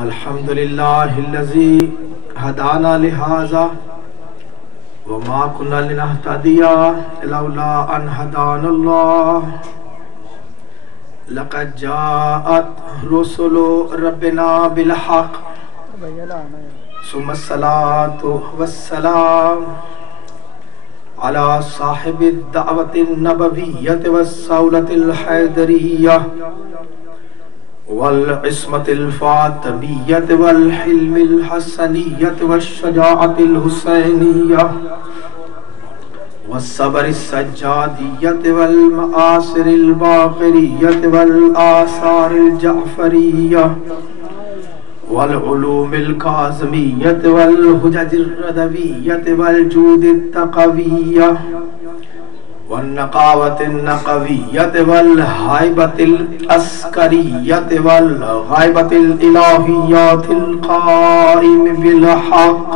الحمد لله الذي هدانا لهذا وما كنا لنهتدي لولا أن هدانا الله لقد جاءت رسل ربنا بالحق ثم الصلاة والسلام على صاحب الدعوة النبوية والصولة الحيدرية والعصمة الفاطمية والحلم الحسنية والشجاعة الحسينية والصبر السجادية والمآثر الباقرية والآثار الجعفرية والعلوم الكاظمية والحجج الردوية والجود التقوية والنقاوة النقوية والهيبة العسكرية والغيبة الإلهيات القائم بالحق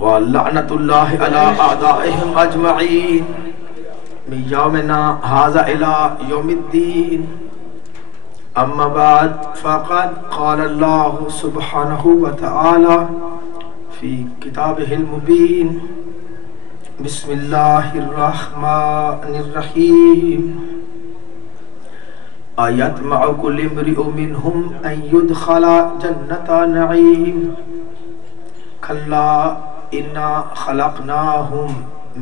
ولعنة الله على أعدائهم أجمعين من يومنا هذا إلى يوم الدين. أما بعد فقد قال الله سبحانه وتعالى في كتابه المبين بسم الله الرحمن الرحيم أيطمع كل امرئ منهم أن يدخل جنة نعيم كلا إنا خلقناهم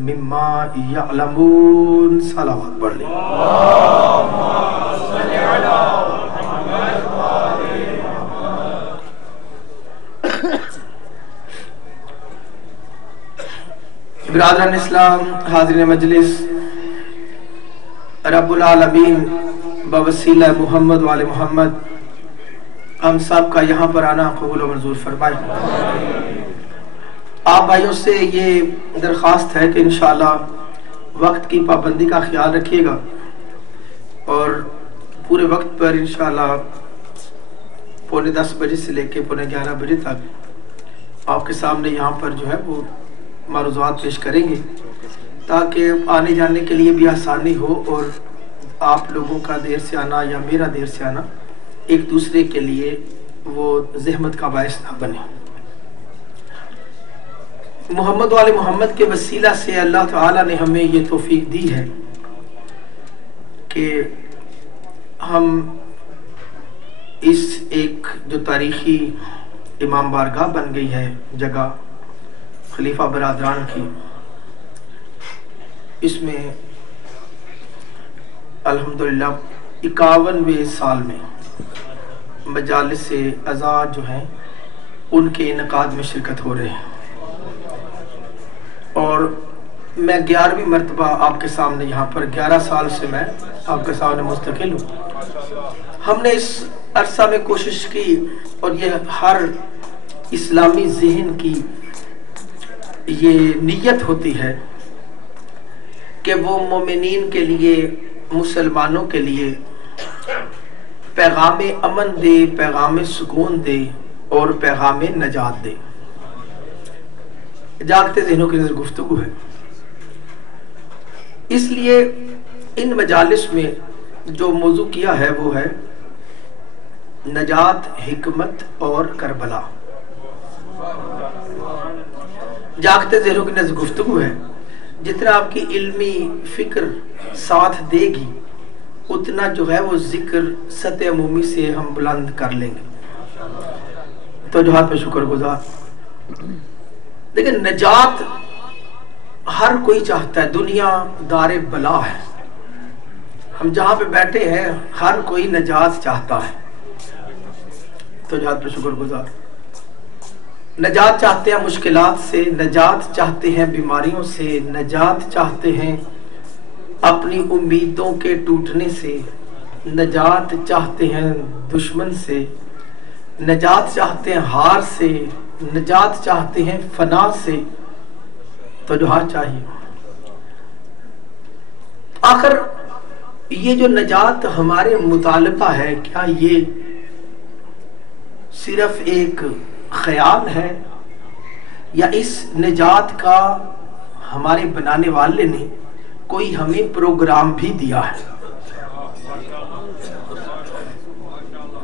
مما يعلمون. صلوات پڑھ لیں. اللهم صل على محمد وآل محمد. برادران اسلام، حاضرین مجلس، رب العالمین بوسیلہ محمد وآل محمد ہم سب کا یہاں پر آنا قبول و منظور فرمائے. آپ بھائیوں سے یہ درخواست ہے کہ انشاءاللہ وقت کی پابندی کا خیال رکھیے گا اور پورے وقت پر انشاءاللہ 9:45 بجے سے لے کے 11:15 بجے تک آپ کے سامنے یہاں پر جو ہے وہ معروضات پیش کریں گے تاکہ آنے جانے کے لیے بھی آسانی ہو اور آپ لوگوں کا دیر سے آنا یا میرا دیر سے آنا ایک دوسرے کے لیے وہ زحمت کا باعث نہ بنے. محمد والے محمد کے وسیلہ سے اللہ تعالیٰ نے ہمیں یہ توفیق دی ہے کہ ہم اس ایک جو تاریخی امام بارگاہ بن گئی ہے جگہ خلیفہ برادران کی، اس میں الحمدللہ 51ویں سال میں مجالس عزا جو ہیں ان کے انعقاد میں شرکت ہو رہے ہیں اور میں 11ویں مرتبہ آپ کے سامنے یہاں پر 11 سال سے میں آپ کے سامنے مستقل ہوں. ہم نے اس عرصہ میں کوشش کی اور یہ ہر اسلامی ذہن کی یہ نیت ہوتی ہے کہ وہ مومنین کے لیے، مسلمانوں کے لیے پیغام امن دے، پیغام سکون دے اور پیغام نجات دے. جاگتے ذہنوں کی گفتگو ہے. اس لیے ان مجالس میں جو موضوع کیا ہے وہ ہے نجات، حکمت اور کربلا. جاگتے ذہنوں کی نزد گفتگو ہے. جتنا آپ کی علمی فکر ساتھ دے گی اتنا جو ہے وہ ذکر سطح عمومی سے ہم بلند کر لیں گے. تو جو ہاتھ پہ شکر گزار. لیکن نجات ہر کوئی چاہتا ہے. دنیا دار بلا ہے. ہم جہاں پہ بیٹھے ہیں ہر کوئی نجات چاہتا ہے. تو جو ہاتھ پہ شکر گزار. نجات چاہتے ہیں مشکلات سے، نجات چاہتے ہیں بیماریوں سے، نجات چاہتے ہیں اپنی امیدوں کے ٹوٹنے سے، نجات چاہتے ہیں دشمن سے، نجات چاہتے ہیں ہار سے، نجات چاہتے ہیں فنا سے. تو جو ہاتھ چاہیے. آخر یہ جو نجات ہمارے مطالبہ ہے کیا یہ صرف ایک خیال ہے یا اس نجات کا ہمارے بنانے والے نے کوئی ہمیں پروگرام بھی دیا ہے.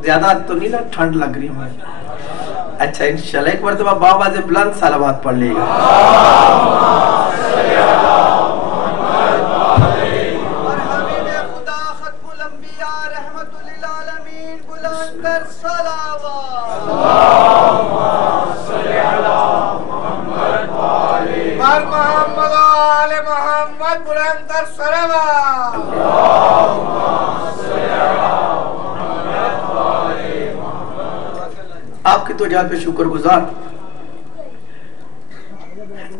زیادہ تو نہیں نا ٹھنڈ لگ رہی ہمیں؟ اچھا انشاءاللہ ایک مرتبہ بابا سے بلند صلوات پڑھ لے گا. آپ کی توجہ پہ شکر گزار.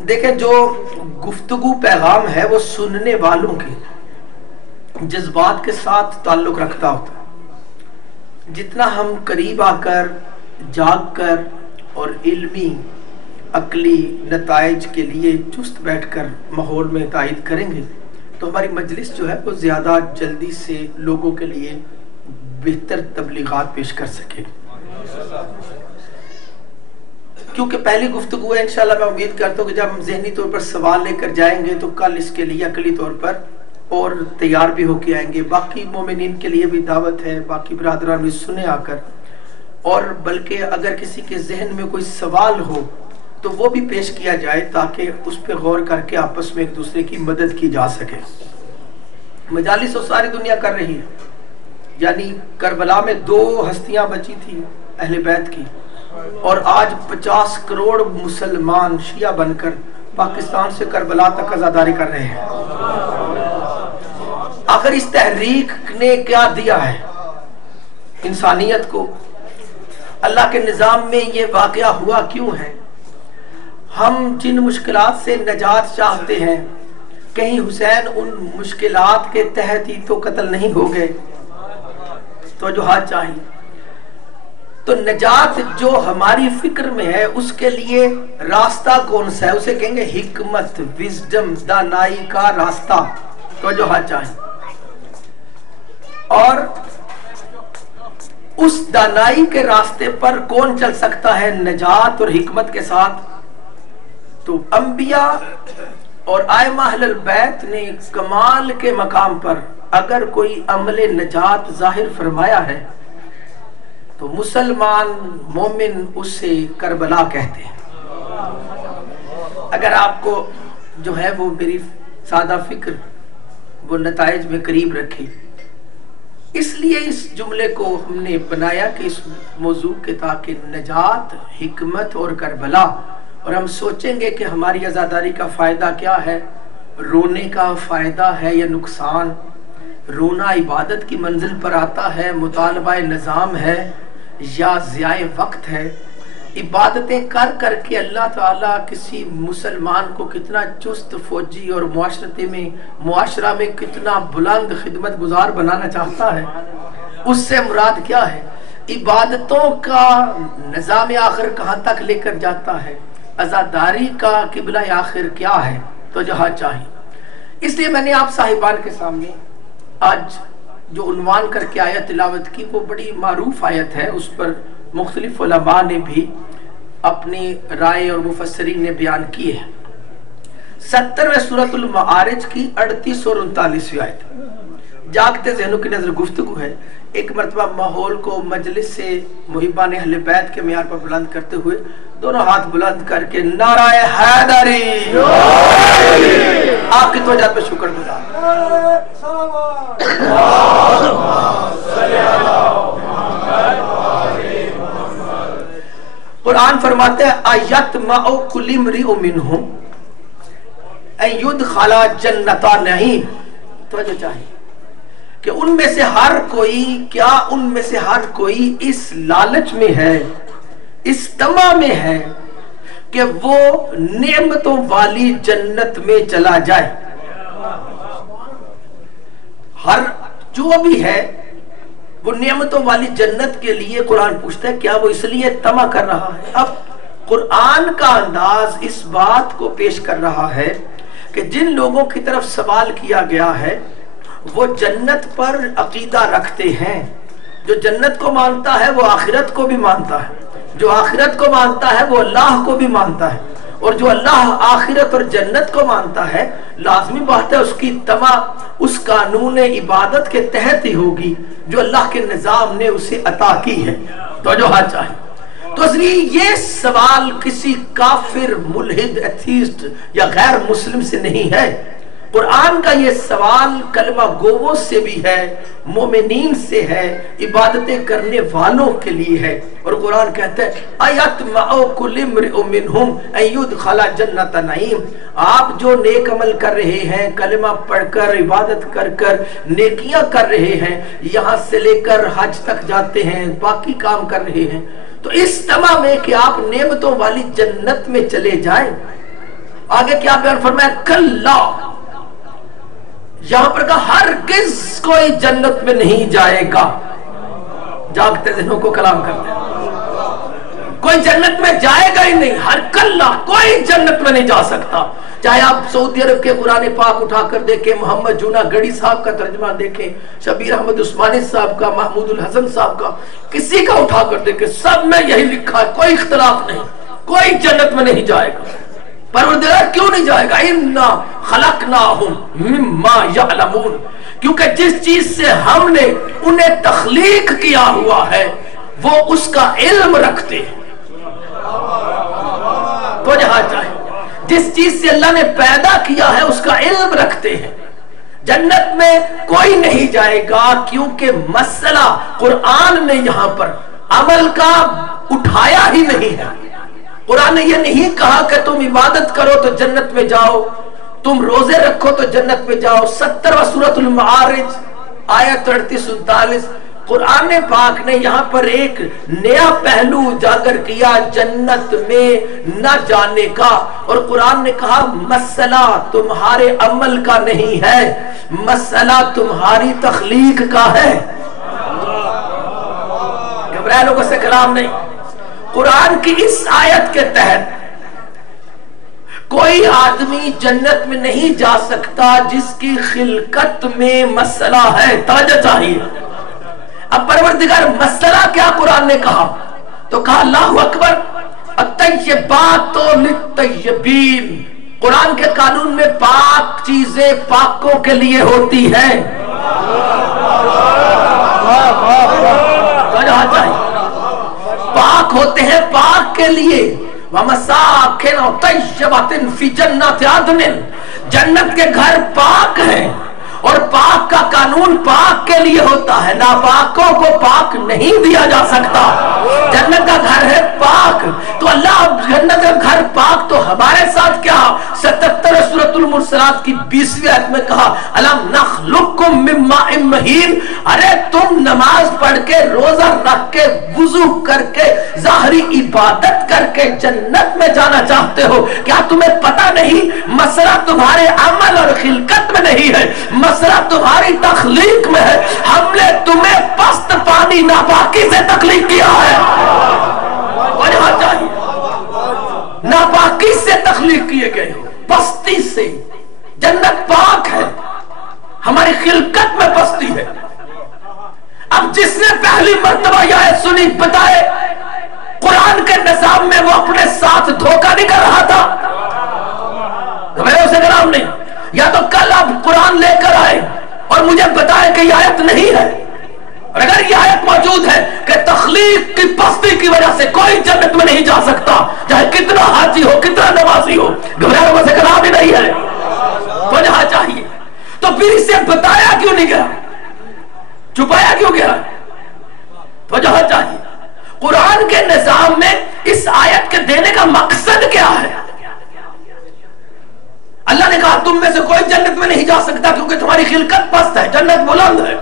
دیکھیں جو گفتگو پیغام ہے وہ سننے والوں کے جذبات کے ساتھ تعلق رکھتا ہوتا ہے. جتنا ہم قریب آ کر جاگ کر اور علمی عقلی نتائج کے لیے چست بیٹھ کر ماحول میں تائید کریں گے تو ہماری مجلس جو ہے وہ زیادہ جلدی سے لوگوں کے لیے بہتر تبلیغات پیش کر سکے. کیونکہ پہلی گفتگو ہے انشاءاللہ میں امید کرتا ہوں کہ جب ہم ذہنی طور پر سوال لے کر جائیں گے تو کل اس کے لیے عقلی طور پر اور تیار بھی ہو کے آئیں گے. باقی مومنین کے لیے بھی دعوت ہے, باقی برادران بھی سنے آ کر, اور بلکہ اگر کسی کے ذہن میں کوئی سوال ہو تو وہ بھی پیش کیا جائے تاکہ اس پہ غور کر کے آپس میں ایک دوسرے کی مدد کی جا سکے. مجالس تو ساری دنیا کر رہی ہے. یعنی کربلا میں 2 ہستیاں بچی تھی اہل بیت کی, اور آج 50 کروڑ مسلمان شیعہ بن کر پاکستان سے کربلا تک عزاداری کر رہے ہیں. آخر اس تحریک نے کیا دیا ہے انسانیت کو؟ اللہ کے نظام میں یہ واقعہ ہوا کیوں ہے؟ ہم جن مشکلات سے نجات چاہتے ہیں, کہیں حسین ان مشکلات کے تحت ہی تو قتل نہیں ہو گئے؟ توجہات چاہیے. تو نجات جو ہماری فکر میں ہے اس کے لیے راستہ کون سا ہے؟ اسے کہیں گے حکمت, وزڈم, دانائی کا راستہ. توجہات چاہیے. اور اس دانائی کے راستے پر کون چل سکتا ہے نجات اور حکمت کے ساتھ؟ تو انبیاء اور ائمہ اہل البیت نے کمال کے مقام پر اگر کوئی عمل نجات ظاہر فرمایا ہے تو مسلمان مومن اسے کربلا کہتے ہیں. اگر آپ کو جو ہے وہ میری سادہ فکر وہ نتائج میں قریب رکھے, اس لیے اس جملے کو ہم نے بنایا کہ اس موضوع کے تاکہ نجات, حکمت اور کربلا, اور ہم سوچیں گے کہ ہماری عزاداری کا فائدہ کیا ہے, رونے کا فائدہ ہے یا نقصان. رونا عبادت کی منزل پر آتا ہے, مطالبہ نظام ہے یا ضیاء وقت ہے. عبادتیں کر کر کے اللہ تعالیٰ کسی مسلمان کو کتنا چست فوجی اور معاشرہ میں کتنا بلند خدمت گزار بنانا چاہتا ہے. اس سے مراد کیا ہے؟ عبادتوں کا نظام آخر کہاں تک لے کر جاتا ہے, عزاداری کا قبلہ آخر کیا ہے؟ تو جہاں چاہیے. اس لیے میں نے آپ صاحبان کے سامنے آج جو عنوان کر کے آیت تلاوت کی وہ بڑی معروف آیت ہے, اس پر مختلف علماء نے بھی اپنی رائے اور مفسرین نے بیان کی ہے. 70ویں سورۃ المعارج کی 38 اور 39ویں آیت. جاگتے ذہنوں کی نظر گفتگو ہے. ایک مرتبہ ماحول کو مجلس سے محبان اہل بیت کے معیار پر بلند کرتے ہوئے دونوں ہاتھ بلند کر کے نعرہ حیدری, آپ کی توجہ پہ شکر گزار. قرآن فرماتے ہیں ایطمع کل امرئ منہم ان یدخل جنۃ نعیم. توجہ چاہیے کہ ان میں سے ہر کوئی, کیا ان میں سے ہر کوئی اس لالچ میں ہے, اس طمع میں ہے کہ وہ نعمتوں والی جنت میں چلا جائے. ہر جو بھی ہے وہ نعمتوں والی جنت کے لیے قرآن پوچھتا ہے کیا وہ اس لیے طمع کر رہا ہے. اب قرآن کا انداز اس بات کو پیش کر رہا ہے کہ جن لوگوں کی طرف سوال کیا گیا ہے وہ جنت پر عقیدہ رکھتے ہیں. جو جنت کو مانتا ہے وہ آخرت کو بھی مانتا ہے, جو آخرت کو مانتا ہے وہ اللہ کو بھی مانتا ہے, اور جو اللہ آخرت اور جنت کو مانتا ہے لازمی بات ہے اس کی اتباع اس قانون عبادت کے تحت ہی ہوگی جو اللہ کے نظام نے اسے عطا کی ہے۔ تو جو ہاں چاہے تو اس لیے یہ سوال کسی کافر، ملحد، ایتھیسٹ یا غیر مسلم سے نہیں ہے۔ قرآن کا یہ سوال کلمہ گووں سے بھی ہے، مومنین سے ہے، عبادتیں کرنے والوں کے لیے ہے۔ اور قرآن کہتا ہے اَيَطْمَعُ كُلُّ امْرِئٍ مِّنْهُمْ أَن يُدْخَلَ جَنَّةَ نَعِيمٍ۔ آپ جو نیک عمل کر رہے ہیں، کلمہ پڑھ کر، عبادت کر کر، نیکیاں کر رہے ہیں، یہاں سے لے کر حج تک جاتے ہیں، باقی کام کر رہے ہیں، تو اس طمع میں کہ آپ نعمتوں والی جنت میں چلے جائیں۔ آگے کیا بیان فرمایا؟ کلا، یہاں پر کہا ہرگز کوئی جنت میں نہیں جائے گا۔ جاگتے ذہنوں کو کلام کرتے ہیں، کوئی جنت میں جائے گا ہی نہیں، ہر کلا کوئی جنت میں نہیں جا سکتا۔ چاہے آپ سعودی عرب کے قرآن پاک اٹھا کر دیکھیں، محمد جونہ گڑی صاحب کا ترجمہ دیکھیں، شبیر احمد عثمانی صاحب کا، محمود الحسن صاحب کا، کسی کا اٹھا کر دیکھیں، سب میں یہی لکھا ہے، کوئی اختلاف نہیں، کوئی جنت میں نہیں جائے گا۔ پروردگار کیوں نہیں جائے گا؟ اِنَّا خَلَقْنَاهُمْ مِمَّا يَعْلَمُونَ، کیونکہ جس چیز سے ہم نے انہیں تخلیق کیا ہوا ہے وہ اس کا علم رکھتے ہیں۔ تو جہاں چاہے جس چیز سے اللہ نے پیدا کیا ہے اس کا علم رکھتے ہیں۔ جنت میں کوئی نہیں جائے گا کیونکہ مسئلہ قرآن نے یہاں پر عمل کا اٹھایا ہی نہیں ہے۔ قرآن نے یہ نہیں کہا کہ تم عبادت کرو تو جنت میں جاؤ، تم روزے رکھو تو جنت میں جاؤ۔ 70واں سورۃ المعارج آیت 38-39 قرآن پاک نے یہاں پر ایک نیا پہلو اجاگر کیا جنت میں نہ جانے کا، اور قرآن نے کہا مسئلہ تمہارے عمل کا نہیں ہے، مسئلہ تمہاری تخلیق کا ہے۔ گھبرائے لوگوں سے کلام نہیں۔ قرآن کی اس آیت کے تحت کوئی آدمی جنت میں نہیں جا سکتا جس کی خلقت میں مسئلہ ہے۔ توجہ چاہیے۔ اب پروردگار مسئلہ کیا قرآن نے کہا؟ تو کہا اللہ اکبر، الطیبات للطیبین، قرآن کے قانون میں پاک چیزیں پاکوں کے لیے ہوتی ہیں۔ توجہ چاہیے، پاک ہوتے ہیں پاک کے لیے۔ وَمَسَاكِنُ طَيِّبَةٍ فِي جَنَّاتِ عَدْنٍ، جنت کے گھر پاک ہیں، اور پاک کا قانون پاک کے لیے ہوتا ہے، ناپاکوں کو پاک نہیں دیا جا سکتا۔ جنت کا گھر ہے پاک، تو اللہ جنت کا گھر پاک تو ہمارے ساتھ کیا؟ 77 سورۃ المرسلات کی 20ویں آیت میں کہا الم نخلقکم من ماء مہین، ارے تم نماز پڑھ کے، روزہ رکھ کے، وضو کر کے، ظاہری عبادت کر کے جنت میں جانا چاہتے ہو؟ کیا تمہیں پتہ نہیں مسئلہ تمہارے عمل اور خلقت میں نہیں ہے، مسئلہ تمہاری تخلیق میں ہے۔ ہم نے تمہیں پست پانی ناپاکی سے تخلیق کیا ہے، وجہ چاہیے، ناپاکی سے تخلیق کیے گئے ہو، پستی سے۔ جنت پاک ہے، ہماری خلقت میں پستی ہے۔ اب جس نے پہلی مرتبہ یہ سنی بتائے قرآن کے نظام میں وہ اپنے ساتھ دھوکہ نہیں کر رہا تھا؟ اسے کلام نہیں، یا تو کل آپ قرآن لے کر آئے اور مجھے بتائے کہ یہ آیت نہیں ہے، اور اگر یہ آیت موجود ہے کہ تخلیق کی پستی کی وجہ سے کوئی جنت میں نہیں جا سکتا، چاہے کتنا حاجی ہو، کتنا نمازی ہو، گھبرانے لوگوں سے کلام ہی نہیں ہے، تو جہاں چاہیے۔ تو پھر اسے بتایا کیوں نہیں گیا؟ چھپایا کیوں گیا؟ تو جہاں چاہیے۔ قرآن کے نظام میں اس آیت کے دینے کا مقصد کیا ہے؟ اللہ نے کہا تم میں سے کوئی جنت میں نہیں جا سکتا کیونکہ تمہاری خلقت پست ہے، جنت بلند ہے۔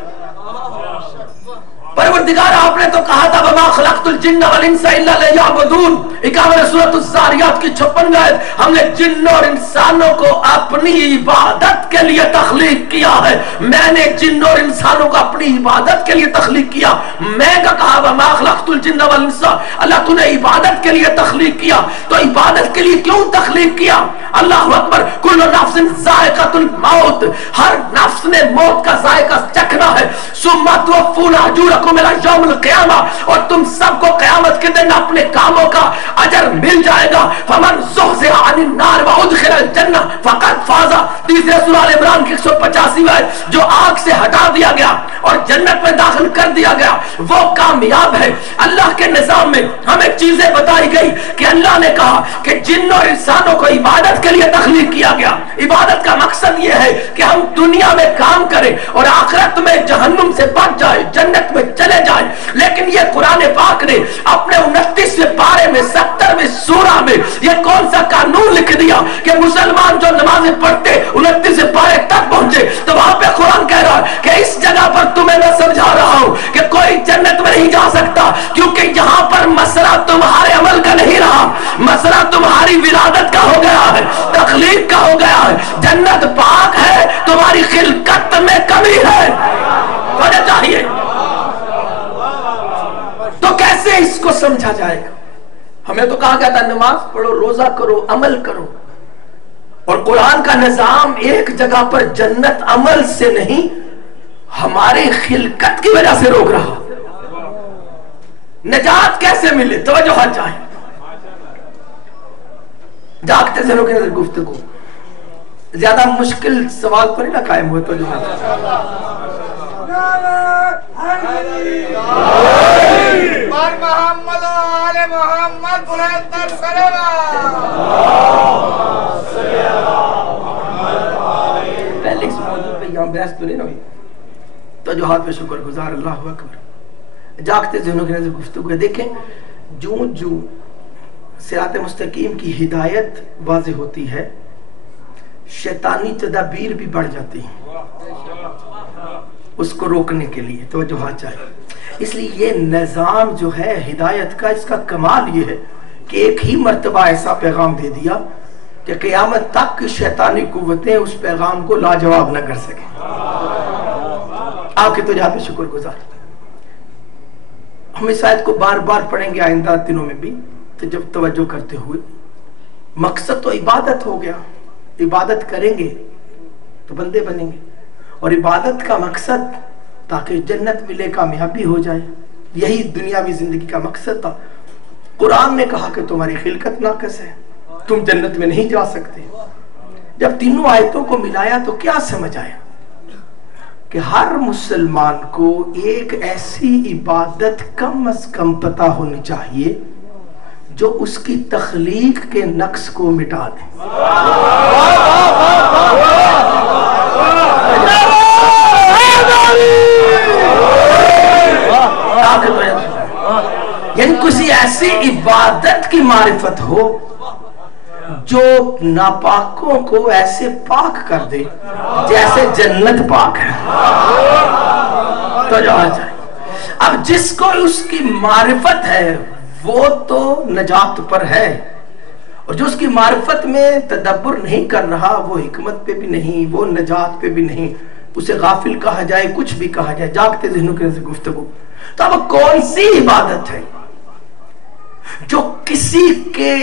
پروردگار آپ نے تو کہا تھا وَمَا خَلَقْتُ الْجِنَّ وَالْإِنسَ إِلَّا لِيَعْبُدُونَ، 51 سورۃ الذاریات کی 56 آیت، ہم نے جن اور انسانوں کو اپنی عبادت کے لیے تخلیق کیا ہے۔ میں نے جن اور انسانوں کو اپنی عبادت کے لیے تخلیق کیا۔ میں کا کہا وَمَا خَلَقْتُ الْجِنَّ وَالْإِنسَ، اللہ تو نے عبادت کے لیے تخلیق کیا، تو عبادت کے لیے کیوں تخلیق کیا؟ اللہ اکبر، کل نفس ذائقۃ الموت، ہر نفس نے موت کا ذائقہ چکھنا ہے۔ ثم توفون اجورکم یوم القیامہ، اور تم سب کو قیامت کے دن اپنے کاموں کا اجر مل جائے گا۔ فمن زحزح بنا دیا گیا اور جنت میں داخل کر دیا گیا وہ کامیاب ہے۔ اللہ کے نظام میں ہمیں چیزیں بتائی گئی کہ اللہ نے کہا کہ جن اور انسانوں کو عبادت کے لیے تخلیق کیا گیا۔ عبادت کا مقصد یہ ہے کہ ہم دنیا میں کام کریں اور آخرت میں جہنم سے بچ جائیں، جنت میں چلے جائیں۔ لیکن یہ قرآن پاک نے اپنے 29ویں پارے میں 70ویں سورہ میں یہ کون سا قانون لکھ دیا کہ مسلمان جو نمازیں پڑھتے 29ویں پارے تک پہنچے، تو وہاں پہ قرآن کہہ رہا ہے کہ اس جگہ پر تمہیں میں سمجھا رہا ہوں کہ کوئی جنت میں نہیں جا سکتا، کیونکہ یہاں پر مسئلہ تمہارے عمل کا نہیں رہا، مسئلہ تمہاری ولادت کا ہو گیا ہے، تخلیق کا ہو گیا ہے۔ جنت پاک ہے، تمہاری خلقت میں کمی ہے، وجہ چاہیے۔ تو کیسے اس کو سمجھا جائے گا؟ ہمیں تو کہا گیا تھا نماز پڑھو، روزہ کرو، عمل کرو، اور قرآن کا نظام ایک جگہ پر جنت عمل سے نہیں ہماری خلقت کی وجہ سے روک رہا۔ نجات کیسے ملے؟ توجہ ہو جائے۔ جاگتے ذہنوں کے اندر گفتگو، زیادہ مشکل سوال پر نہ قائم ہوئے۔ تو جو محمد آل محمد بلند پہلے اس موضوع پہ یہاں بحث تو نہیں نہ ہوئی۔ توجہات پہ شکر گزار، اللہ اکبر۔ جاگتے ذہنوں کے اندر گفتگو ہے۔ دیکھیں جو صراط مستقیم کی ہدایت واضح ہوتی ہے، شیطانی تدابیر بھی بڑھ جاتی ہیں اس کو روکنے کے لیے۔ توجہ چاہیے۔ اس لیے یہ نظام جو ہے ہدایت کا، اس کا کمال یہ ہے کہ ایک ہی مرتبہ ایسا پیغام دے دیا کہ قیامت تک کی شیطانی قوتیں اس پیغام کو لاجواب نہ کر سکیں۔ آپ کی توجہ پہ شکر گزار۔ ہم اس آیت کو بار بار پڑھیں گے آئندہ دنوں میں بھی، تو جب توجہ کرتے ہوئے مقصد تو عبادت ہو گیا، عبادت کریں گے تو بندے بنیں گے، اور عبادت کا مقصد تاکہ جنت ملے، کامیابی ہو جائے، یہی دنیاوی زندگی کا مقصد تھا۔ قرآن نے کہا کہ تمہاری خلقت ناقص ہے، تم جنت میں نہیں جا سکتے۔ جب تینوں آیتوں کو ملایا تو کیا سمجھ آیا کہ ہر مسلمان کو ایک ایسی عبادت کم از کم پتہ ہونی چاہیے جو اس کی تخلیق کے نقص کو مٹا دے۔ یعنی کسی ایسی عبادت کی معرفت ہو جو ناپاکوں کو ایسے پاک کر دے جیسے جنت پاک ہے۔ تو جائے اب جس کو اس کی معرفت ہے وہ تو نجات پر ہے، اور جو اس کی معرفت میں تدبر نہیں کر رہا وہ حکمت پہ بھی نہیں، وہ نجات پہ بھی نہیں، اسے غافل کہا جائے، کچھ بھی کہا جائے۔ جاگتے ذہنوں کے اندر گفتگو۔ تو اب کون سی عبادت ہے جو کسی کے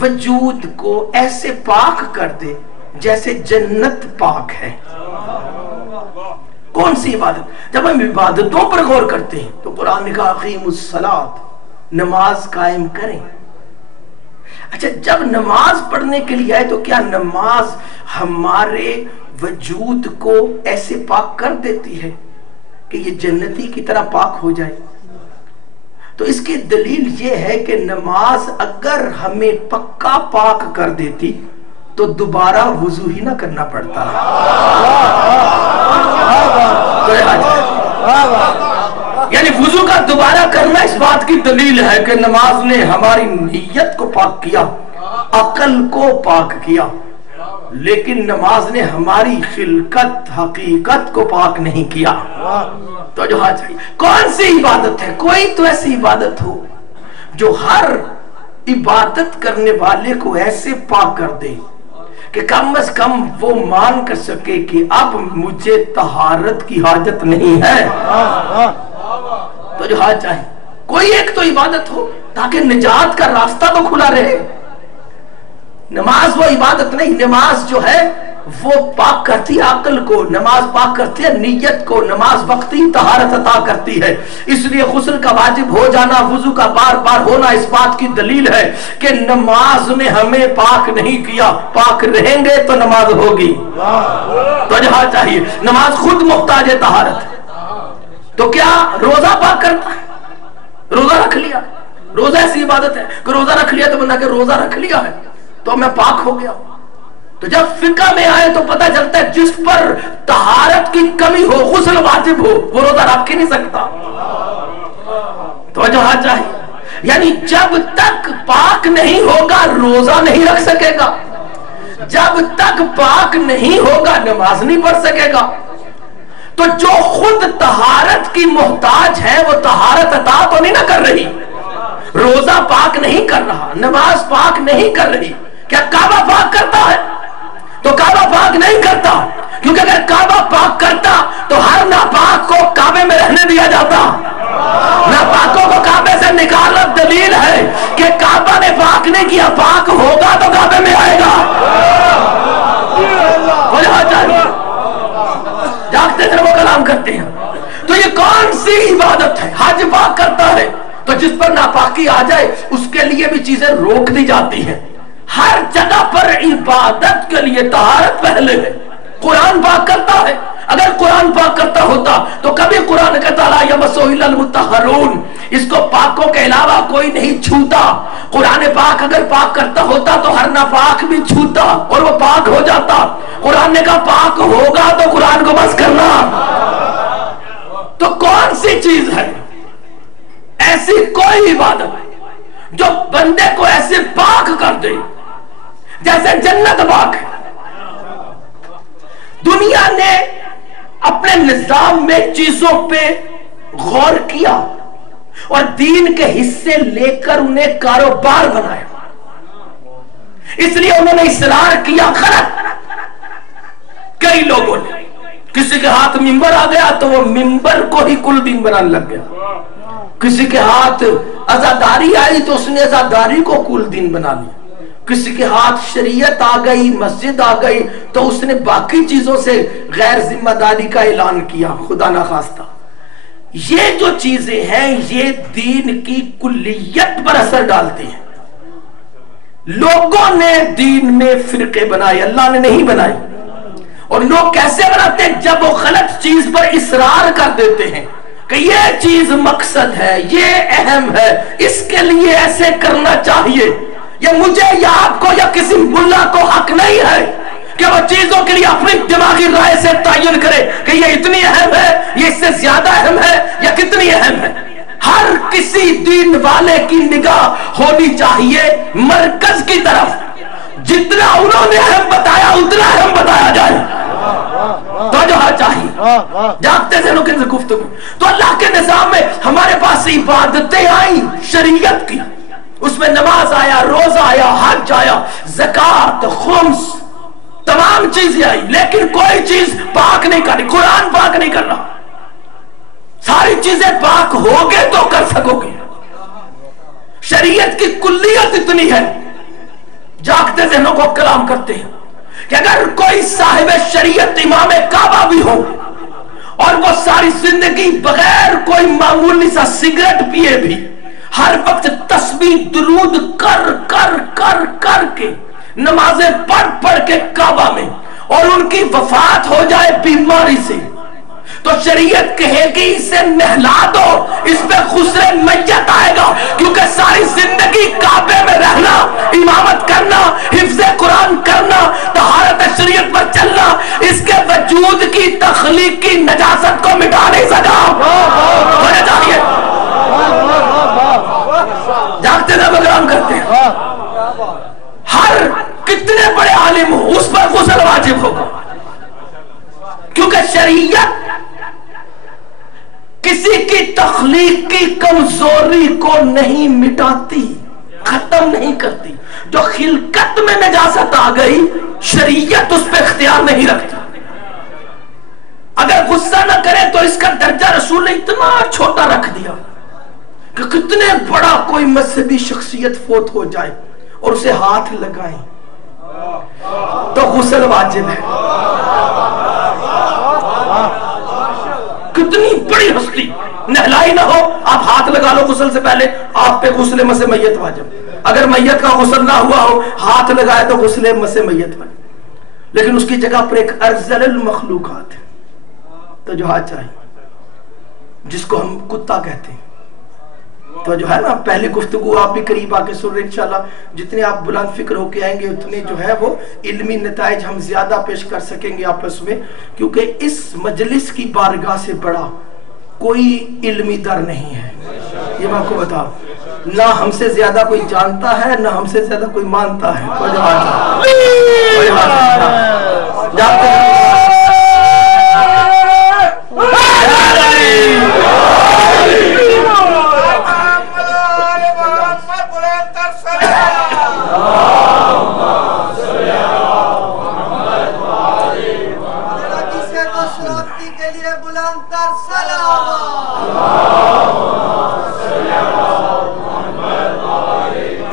وجود کو ایسے پاک کر دے جیسے جنت پاک ہے؟ کون سی عبادت؟ جب ہم عبادتوں پر غور کرتے ہیں تو قرآن نے کہا اقیموا الصلاۃ، نماز قائم کریں۔ اچھا، جب نماز پڑھنے کے لیے آئے تو کیا نماز ہمارے وجود کو ایسے پاک کر دیتی ہے کہ یہ جنتی کی طرح پاک ہو جائے؟ تو اس کی دلیل یہ ہے کہ نماز اگر ہمیں پکا پاک کر دیتی تو دوبارہ وضو ہی نہ کرنا پڑتا۔ یعنی وضو کا دوبارہ کرنا اس بات کی دلیل ہے کہ نماز نے ہماری نیت کو پاک کیا، عقل کو پاک کیا، لیکن نماز نے ہماری خلقت، حقیقت کو پاک نہیں کیا۔ تو جو چاہیے کون سی عبادت ہے؟ کوئی تو ایسی عبادت ہو جو ہر عبادت کرنے والے کو ایسے پاک کر دے کہ کم از کم وہ مان کر سکے کہ اب مجھے طہارت کی حاجت نہیں ہے۔ تو جو چاہیے کوئی ایک تو عبادت ہو تاکہ نجات کا راستہ تو کھلا رہے۔ نماز وہ عبادت نہیں، نماز جو ہے وہ پاک کرتی ہے عقل کو، نماز پاک کرتی ہے نیت کو، نماز وقتی طہارت عطا کرتی ہے. اس لیے غسل کا واجب ہو جانا، وضو کا بار بار ہونا اس بات کی دلیل ہے کہ نماز نے ہمیں پاک نہیں کیا. پاک رہیں گے تو نماز ہوگی. تو جہاں چاہیے نماز خود محتاج ہے طہارت. تو کیا روزہ پاک کرتا ہے؟ روزہ رکھ لیا، روزہ ایسی عبادت ہے کہ روزہ رکھ لیا تو بندہ کہ روزہ رکھ لیا ہے تو میں پاک ہو گیا. تو جب فقہ میں آئے تو پتہ چلتا ہے جس پر طہارت کی کمی ہو، غسل واجب ہو، وہ روزہ رکھ ہی نہیں سکتا. تو جہاں چاہیے یعنی جب تک پاک نہیں ہوگا روزہ نہیں رکھ سکے گا، جب تک پاک نہیں ہوگا نماز نہیں پڑھ سکے گا. تو جو خود طہارت کی محتاج ہے وہ طہارت عطا تو نہیں نہ کر رہی، روزہ پاک نہیں کر رہا، نماز پاک نہیں کر رہی. کیا کعبہ پاک کرتا ہے؟ تو کعبہ پاک نہیں کرتا، کیونکہ اگر کعبہ پاک کرتا تو ہر ناپاک کو کعبے میں رہنے دیا جاتا. ناپاکوں کو کعبے سے نکالنا دلیل ہے کہ کعبہ نے پاک نہیں کیا، پاک ہوگا تو کعبے میں آئے گا. جاگتے تھے وہ کلام کرتے ہیں. تو یہ کون سی عبادت ہے؟ حج پاک کرتا ہے تو جس پر ناپاکی آ جائے اس کے لیے بھی چیزیں روک دی جاتی ہیں. ہر جگہ پر عبادت کے لیے طہارت پہلے ہے. قرآن پاک کرتا ہے، اگر قرآن پاک کرتا ہوتا تو کبھی قرآن کہتا لا یمسہ الا المطہرون، اس کو پاکوں کے علاوہ کوئی نہیں چھوتا. قرآن پاک اگر پاک کرتا ہوتا تو ہر ناپاک بھی چھوتا اور وہ پاک ہو جاتا. قرآن نے کہا پاک ہوگا تو قرآن کو بس کرنا. تو کون سی چیز ہے ایسی کوئی عبادت جو بندے کو ایسے پاک کر دے جیسے جنت پاک ہے؟ دنیا نے اپنے نظام میں چیزوں پہ غور کیا اور دین کے حصے لے کر انہیں کاروبار بنایا. اس لیے انہوں نے اصرار کیا غلط. کئی لوگوں نے، کسی کے ہاتھ منبر آ گیا تو وہ منبر کو ہی کل دین بنانے لگ گیا. کسی کے ہاتھ عزاداری آئی تو اس نے عزاداری کو کل دین بنا لیا. کسی کے ہاتھ شریعت آ گئی، مسجد آ گئی تو اس نے باقی چیزوں سے غیر ذمہ داری کا اعلان کیا. خدا نخواستہ یہ جو چیزیں ہیں یہ دین کی کلیت پر اثر ڈالتی ہیں. لوگوں نے دین میں فرقے بنائے، اللہ نے نہیں بنائے. اور لوگ کیسے بناتے ہیں؟ جب وہ غلط چیز پر اصرار کر دیتے ہیں کہ یہ چیز مقصد ہے، یہ اہم ہے، اس کے لیے ایسے کرنا چاہیے. یہ مجھے یا آپ کو یا کسی ملا کو حق نہیں ہے کہ وہ چیزوں کے لیے اپنی دماغی رائے سے تعین کرے کہ یہ اتنی اہم ہے، یہ اس سے زیادہ اہم ہے یا کتنی اہم ہے. ہر کسی دین والے کی نگاہ ہونی چاہیے مرکز کی طرف. جتنا انہوں نے اہم بتایا اتنا اہم بتایا جائے. تو جو چاہیے جاگتے تھے لوگ ان سے گفتگو. تو اللہ کے نظام میں ہمارے پاس عبادتیں آئیں شریعت کی، اس میں نماز آیا، روزہ آیا، حج آیا، زکات، خمس، تمام چیزیں آئی، لیکن کوئی چیز پاک نہیں کر رہی. قرآن پاک نہیں کر رہا. ساری چیزیں پاک ہوگے تو کر سکو گے. شریعت کی کلیت اتنی ہے، جاگتے ذہنوں کو کلام کرتے ہیں کہ اگر کوئی صاحب شریعت امام کعبہ بھی ہو اور وہ ساری زندگی بغیر کوئی معمولی سا سگریٹ پیے بھی ہر وقت تسبیح درود کر کر کر کر کے نمازیں پڑھ پڑھ کے کعبہ میں، اور ان کی وفات ہو جائے بیماری سے، تو شریعت کہے گی اسے نہلا دو، اس پہ غسل میت آئے گا. کیونکہ ساری زندگی کعبے میں رہنا، امامت کرنا، حفظ قرآن کرنا، طہارت شریعت پر چلنا، اس کے وجود کی تخلیقی نجاست کو مٹا نہیں سکا. جاگیے، جاگتے تھے بغرام کرتے ہیں. ہر کتنے بڑے عالم ہو اس پر غسل واجب ہوگا، کیونکہ شریعت کسی کی تخلیق کی کمزوری کو نہیں مٹاتی، ختم نہیں کرتی. جو خلقت میں نجاست آ گئی شریعت اس پہ اختیار نہیں رکھتی. اگر غصہ نہ کرے تو اس کا درجہ رسول نے اتنا چھوٹا رکھ دیا کہ کتنے بڑا کوئی مذہبی شخصیت فوت ہو جائے اور اسے ہاتھ لگائیں تو غسل واجب ہے. کتنی بڑی ہستی نہلائی نہ ہو, آپ ہاتھ لگا لو غسل سے پہلے, آپ پہ غسل مس میت واجب. اگر میت کا غسل نہ ہوا ہو, ہاتھ لگائے تو غسل مس میت واجب. لیکن اس کی جگہ پر ایک ارذل المخلوقات ہے, تو جو ہاتھ چاہیے, جس کو ہم کتا کہتے ہیں. تو جو ہے نا, پہلی گفتگو آپ بھی قریب آ کے سن رہے, انشاءاللہ جتنے آپ بلند فکر ہو کے آئیں گے اتنے جو ہے وہ علمی نتائج ہم زیادہ پیش کر سکیں گے آپس میں, کیونکہ اس مجلس کی بارگاہ سے بڑا کوئی علمی در نہیں ہے. یہ میں آپ کو بتاؤں, نہ ہم سے زیادہ کوئی جانتا ہے, نہ ہم سے زیادہ کوئی مانتا ہے. کوئی جانتے ہیں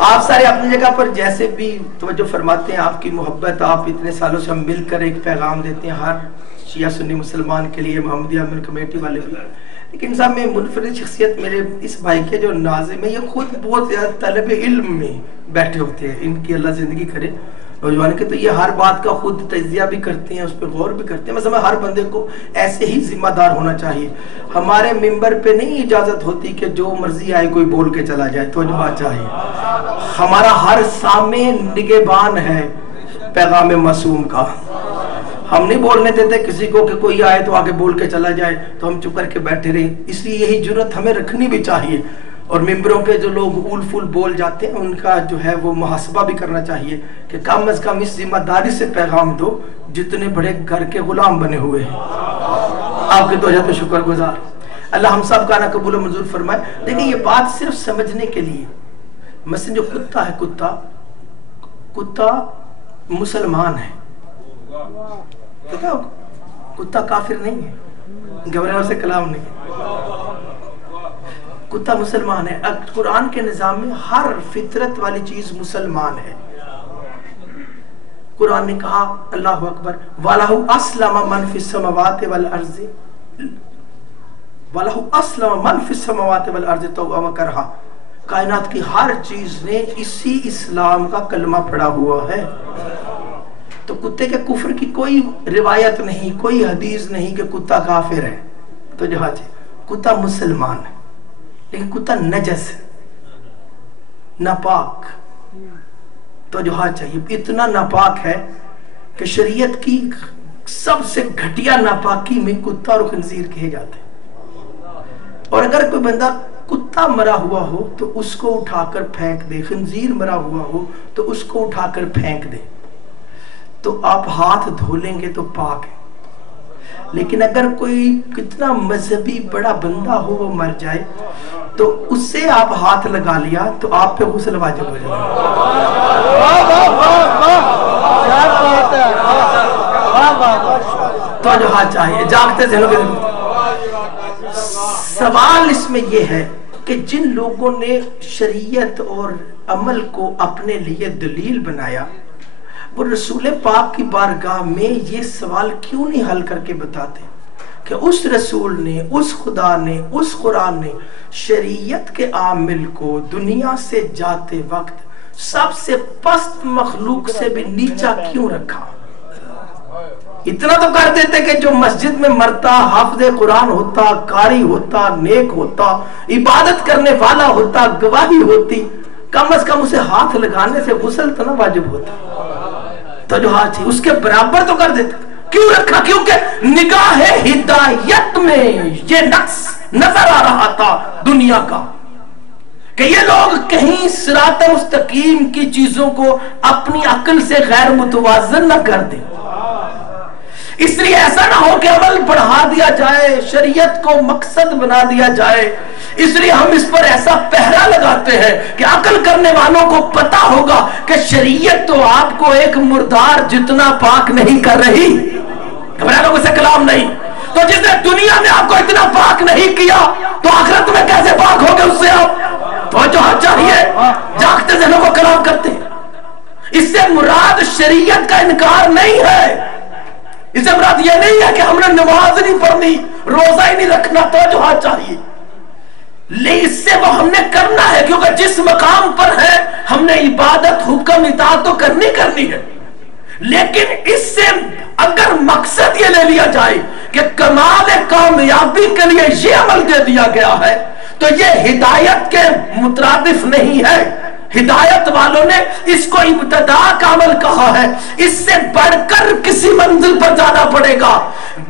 آپ سارے اپنی جگہ پر جیسے بھی توجہ فرماتے ہیں, آپ کی محبت, آپ اتنے سالوں سے ہم مل کر ایک پیغام دیتے ہیں ہر شیعہ سنی مسلمان کے لیے, محمدیہ امن کمیٹی والے بھی. لیکن صاحب میں منفرد شخصیت میرے اس بھائی کے جو ناظم ہیں, یہ خود بہت زیادہ طلب علم میں بیٹھے ہوتے ہیں, ان کی اللہ زندگی کرے نوجوان کے, تو یہ ہر بات کا خود تجزیہ بھی کرتے ہیں, اس پہ غور بھی کرتے ہیں. مثلا ہر بندے کو ایسے ہی ذمہ دار ہونا چاہیے. ہمارے ممبر پہ نہیں اجازت ہوتی کہ جو مرضی آئے کوئی بول کے چلا جائے, تو جو بات چاہیے. ہمارا ہر سامع نگہبان ہے پیغام معصوم کا. ہم نہیں بولنے دیتے کسی کو کہ کوئی آئے تو آگے بول کے چلا جائے تو ہم چپ کر کے بیٹھے رہیں. اس لیے یہی جرات ہمیں رکھنی بھی چاہیے, اور ممبروں کے جو لوگ اول فول بول جاتے ہیں ان کا جو ہے وہ محاسبہ بھی کرنا چاہیے کہ کم از کم اس ذمہ داری سے پیغام دو جتنے بڑے گھر کے غلام بنے ہوئے ہیں. آپ کی توجہ پہ شکر گزار. اللہ ہم سب کا نہ قبول و منظور فرمائے. دیکھیں یہ بات صرف سمجھنے کے لیے, مثلا جو کتا ہے, کتا مسلمان ہے, کتا کافر نہیں ہے, گھبرانے سے کلام نہیں ہے, کتا مسلمان ہے. قرآن کے نظام میں ہر فطرت والی چیز مسلمان ہے. قرآن نے کہا اللہ اکبر, وَلَهُ أَسْلَمَ مَنْ فِي السَّمَوَاتِ وَالْأَرْضِ, وَلَهُ أَسْلَمَ مَنْ فِي السَّمَوَاتِ وَالْأَرْضِ تَوْأً وَكَرْهًا. کائنات کی ہر چیز نے اسی اسلام کا کلمہ پڑھا ہوا ہے. تو کتے کے کفر کی کوئی روایت نہیں, کوئی حدیث نہیں کہ کتا کافر ہے. تو جو ہے کتا مسلمان ہے, لیکن کتا نجس ہے, ناپاک. تو جو ہاں چاہیے اتنا ناپاک ہے کہ شریعت کی سب سے گھٹیا ناپاکی میں کتا اور خنزیر کہے جاتے ہیں. اور اگر کوئی بندہ کتا مرا ہوا ہو تو اس کو اٹھا کر پھینک دے, خنزیر مرا ہوا ہو تو اس کو اٹھا کر پھینک دے, تو آپ ہاتھ دھو لیں گے تو پاک ہے. لیکن اگر کوئی کتنا مذہبی بڑا بندہ ہو وہ مر جائے تو اس سے آپ ہاتھ لگا لیا تو آپ پہ غسل واجب ہو جائے. تو جو ہاتھ چاہیے جاگتے ذہنوں کے. سوال اس میں یہ ہے کہ جن لوگوں نے شریعت اور عمل کو اپنے لیے دلیل بنایا, وہ رسول پاک کی بارگاہ میں یہ سوال کیوں نہیں حل کر کے بتاتے کہ اس رسول نے, اس خدا نے, اس قرآن نے شریعت کے عامل کو دنیا سے جاتے وقت سب سے پست مخلوق سے بھی نیچا کیوں رکھا. اتنا تو کر دیتے کہ جو مسجد میں مرتا, حافظ قرآن ہوتا, قاری ہوتا, نیک ہوتا, عبادت کرنے والا ہوتا, گواہی ہوتی, کم از کم اسے ہاتھ لگانے سے غسل تو نہ واجب ہوتا. تو جو ہاتھ اس کے برابر تو کر دیتے. کیوں رکھا؟ کیونکہ نگاہ ہدایت میں یہ نقص نظر آ رہا تھا دنیا کا کہ یہ لوگ کہیں صراط مستقیم کی چیزوں کو اپنی عقل سے غیر متوازن نہ کر دیں. اس لیے ایسا نہ ہو کہ عمل بڑھا دیا جائے, شریعت کو مقصد بنا دیا جائے. اس لیے ہم اس پر ایسا پہرا لگاتے ہیں کہ عقل کرنے والوں کو پتا ہوگا کہ شریعت تو آپ کو ایک مردار جتنا پاک نہیں کر رہی. گھبرانے سے کلام نہیں. تو جس نے دنیا میں آپ کو اتنا پاک نہیں کیا تو آخرت میں کیسے پاک ہوگے اس سے آپ؟ تو جو چاہیے جاگتے ذہنوں کو کلام کرتے ہیں. اس سے مراد شریعت کا انکار نہیں ہے، اس سے مراد یہ نہیں ہے کہ ہم نے نماز نہیں پڑھنی، روزہ ہی نہیں رکھنا، توجہ چاہیے، لیکن اس سے وہ ہم نے کرنا ہے، کیونکہ جس مقام پر ہے ہم نے عبادت، حکم، اطاعت تو کرنی ہے، لیکن اس سے اگر مقصد یہ لے لیا جائے کہ کمال کامیابی کے لیے یہ عمل دے دیا گیا ہے تو یہ ہدایت کے مترادف نہیں ہے۔ ہدایت والوں نے اس کو ابتدا کا عمل کہا ہے، اس سے بڑھ کر کسی منزل پر جانا پڑے گا۔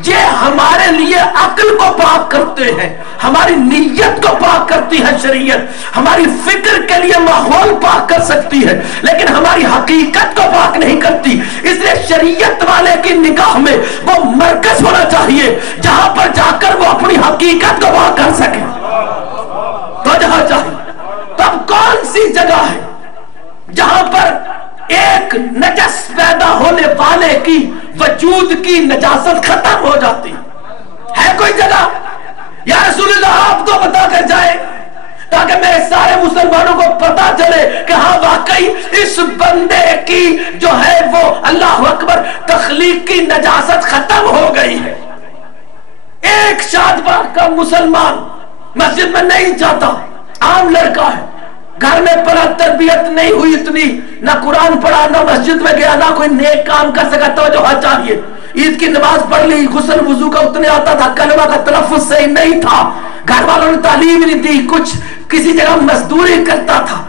یہ ہمارے لیے عقل کو پاک کرتے ہیں، ہماری نیت کو پاک کرتی ہے شریعت، ہماری فکر کے لیے ماحول پاک کر سکتی ہے، لیکن ہماری حقیقت کو پاک نہیں کرتی۔ اس لیے شریعت والے کی نگاہ میں وہ مرکز ہونا چاہیے جہاں پر جا کر وہ اپنی حقیقت کو پاک کر سکے، تو جہاں چاہیے۔ تب کون سی جگہ ہے جہاں پر ایک نجس پیدا ہونے والے کی وجود کی نجاست ختم ہو جاتی ہے؟ کوئی جگہ؟ یا رسول اللہ آپ تو بتا کر جائے تاکہ میرے سارے مسلمانوں کو پتا چلے کہ ہاں واقعی اس بندے کی جو ہے وہ اللہ اکبر تخلیق کی نجاست ختم ہو گئی ہے۔ ایک شاد باغ کا مسلمان مسجد میں نہیں جاتا، عام لڑکا ہے، گھر میں پڑھا، تربیت نہیں ہوئی اتنی، نہ قرآن پڑھا، نہ مسجد میں گیا، نہ کوئی نیک کام کر سکا، توجہ چاہیے، عید کی نماز پڑھ لی، غسل وضو کا اتنے آتا تھا، کلمہ کا تلفظ صحیح نہیں تھا، گھر والوں نے تعلیم نہیں دی، کچھ کسی جگہ مزدوری کرتا تھا،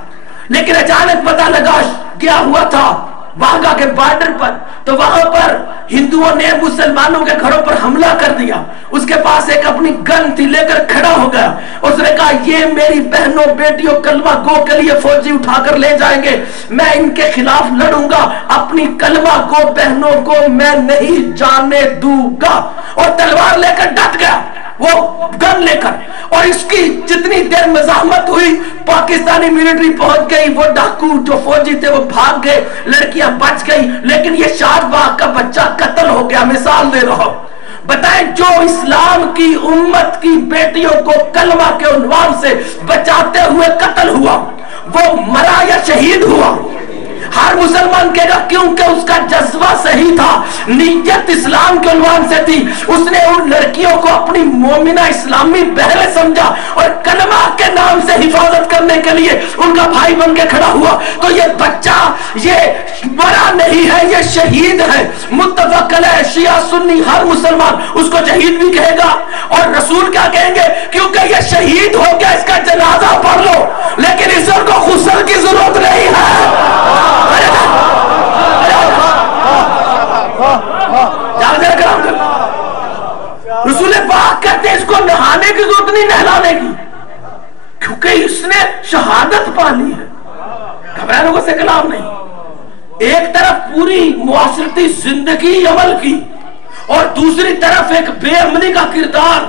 لیکن اچانک پتہ لگا گیا ہوا تھا واگا کے بارڈر پر، تو وہاں پر ہندوؤں نے مسلمانوں کے گھروں پر حملہ کر دیا، اس کے پاس ایک اپنی گن تھی، لے کر کھڑا ہو گیا، اس نے کہا یہ میری بہنوں بیٹیوں کلمہ گو کے لیے فوجی اٹھا کر لے جائیں گے، میں ان کے خلاف لڑوں گا، اپنی کلمہ گو بہنوں کو میں نہیں جانے دوں گا، اور تلوار لے کر ڈٹ گیا وہ گن لے کر، اور اس کی جتنی دیر مزاحمت ہوئی پاکستانی ملٹری پہنچ گئی، وہ ڈاکو جو فوجی تھے وہ بھاگ گئے، لڑکیاں بچ گئی، لیکن یہ شاد باغ کا بچہ قتل ہو گیا۔ مثال دے رہا ہوں، بتائیں جو اسلام کی امت کی بیٹیوں کو کلمہ کے عنوان سے بچاتے ہوئے قتل ہوا، وہ مرا یا شہید ہوا؟ ہر مسلمان کہے گا کیونکہ اس کا جذبہ صحیح تھا، نیت اسلام کے عنوان سے تھی، اس نے ان لڑکیوں کو اپنی مومنہ اسلامی بہنیں سمجھا اور کلمہ کے نام سے حفاظت کرنے کے لیے ان کا بھائی بن کے کھڑا ہوا، تو یہ بچہ یہ مرا نہیں ہے، یہ شہید ہے۔ متفق علیہ شیعہ سنی ہر مسلمان اس کو شہید بھی کہے گا، اور رسول کیا کہیں گے؟ کیونکہ یہ شہید ہو گیا، اس کا جنازہ پڑھ لو، لیکن اس کو غسل کی ضرورت نہیں ہے۔ رسول پاک کہتے ہیں اس کو نہانے کی ضرورت نہیں، نہلانے کی، کیونکہ اس نے شہادت پا لی ہے، گھبرانے سے کلام نہیں۔ ایک طرف پوری معاشرتی زندگی عمل کی اور دوسری طرف ایک بے عملی کا کردار،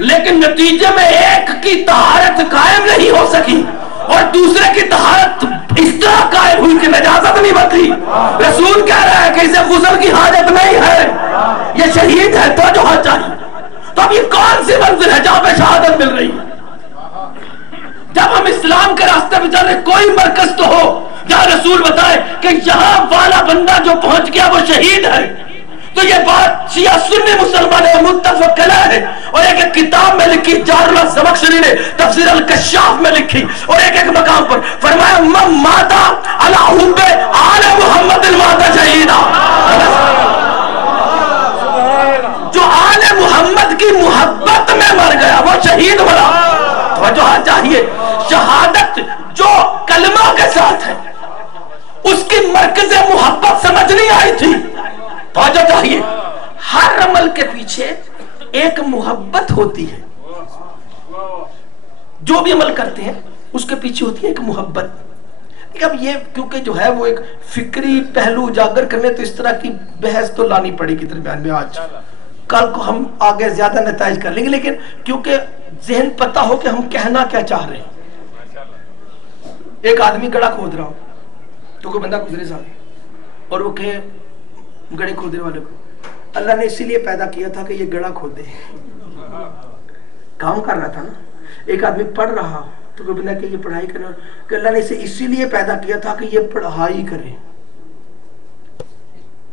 لیکن نتیجے میں ایک کی طہارت قائم نہیں ہو سکی اور دوسرے کی طہارت اس طرح قائم ہوئی کہ نجاست نہیں بچی۔ رسول کہہ رہا ہے کہ اسے غسل کی حاجت نہیں ہے، یہ شہید ہے، تو جو چاہیے۔ تو اب یہ کون سی منزل ہے جہاں پہ شہادت مل رہی ہے؟ جب ہم اسلام کے راستے پہ چل رہے، کوئی مرکز تو ہو جہاں رسول بتائے کہ یہاں والا بندہ جو پہنچ گیا وہ شہید ہے۔ تو یہ بات شیعہ سنی مسلمان ہے، متفق علیہ ہے، اور ایک ایک کتاب میں لکھی، جار اللہ زمخشری نے تفسیر الکشاف میں لکھی، اور ایک ایک مقام پر فرمایا من ماتا علی حب آل محمد الماتا شہیدہ، جو آل محمد کی محبت میں مر گیا وہ شہید مرا۔ توجہ چاہیے، شہادت جو کلمہ کے ساتھ ہے اس کی مرکز محبت سمجھ نہیں آئی تھی۔ توجہ چاہیے، ہر عمل کے پیچھے ایک محبت ہوتی ہے، جو بھی عمل کرتے ہیں اس کے پیچھے ہوتی ہے ایک محبت۔ اب یہ کیونکہ جو ہے وہ ایک فکری پہلو اجاگر کرنے، تو اس طرح کی بحث تو لانی پڑے گی درمیان میں، آج کل کو ہم آگے زیادہ نتائج کر لیں گے، لیکن کیونکہ ذہن پتا ہو کہ ہم کہنا کیا چاہ رہے ہیں۔ ایک آدمی گڑھا کھود رہا ہو تو کوئی بندہ گزرے ساتھ اور وہ کہے گڑھے کھودنے والے کو اللہ نے اسی لیے پیدا کیا تھا کہ یہ گڑھا کھودے، کام کر رہا تھا نا۔ ایک آدمی پڑھ رہا تو کوئی بندہ کہ یہ پڑھائی کرنا، کہ اللہ نے اسے اسی لیے پیدا کیا تھا کہ یہ پڑھائی کرے،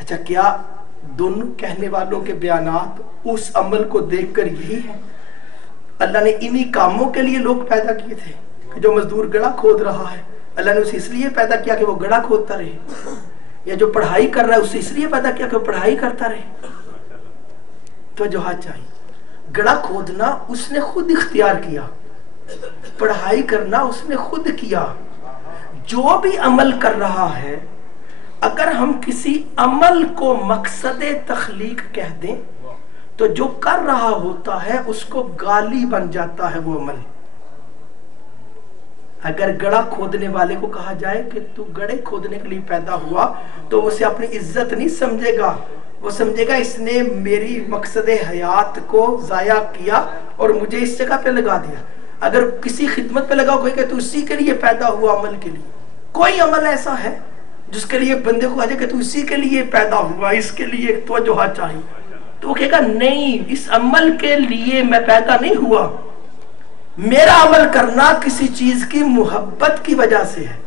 اچھا کیا دونوں کہنے والوں کے بیانات اس عمل کو دیکھ کر یہی ہے؟ اللہ نے انہی کاموں کے لیے لوگ پیدا کیے تھے کہ جو مزدور گڑھا کھود رہا ہے اللہ نے اسے اس لیے پیدا کیا کہ وہ گڑھا کھودتا رہے، یا جو پڑھائی کر رہا ہے اسے اس لیے پیدا کیا کہ وہ پڑھائی کرتا رہے؟ تو جو ہاتھ چاہیے، گڑھا کھودنا اس نے خود اختیار کیا، پڑھائی کرنا اس نے خود کیا۔ جو بھی عمل کر رہا ہے اگر ہم کسی عمل کو مقصد تخلیق کہہ دیں تو جو کر رہا ہوتا ہے اس کو گالی بن جاتا ہے وہ عمل۔ اگر گڑھا کھودنے والے کو کہا جائے کہ تو گڑھے کھودنے کے لیے پیدا ہوا تو اسے اپنی عزت نہیں سمجھے گا، وہ سمجھے گا اس نے میری مقصد حیات کو ضائع کیا اور مجھے اس جگہ پہ لگا دیا۔ اگر کسی خدمت پہ لگا کوئی کہ تو اسی کے لیے پیدا ہوا عمل کے لیے، کوئی عمل ایسا ہے جس کے لیے بندے کو کہا جائے کہ تو اسی کے لیے پیدا ہوا، اس کے لیے توجہ چاہیے، تو وہ کہے گا نہیں، اس عمل کے لیے میں پیدا نہیں ہوا، میرا عمل کرنا کسی چیز کی محبت کی وجہ سے ہے۔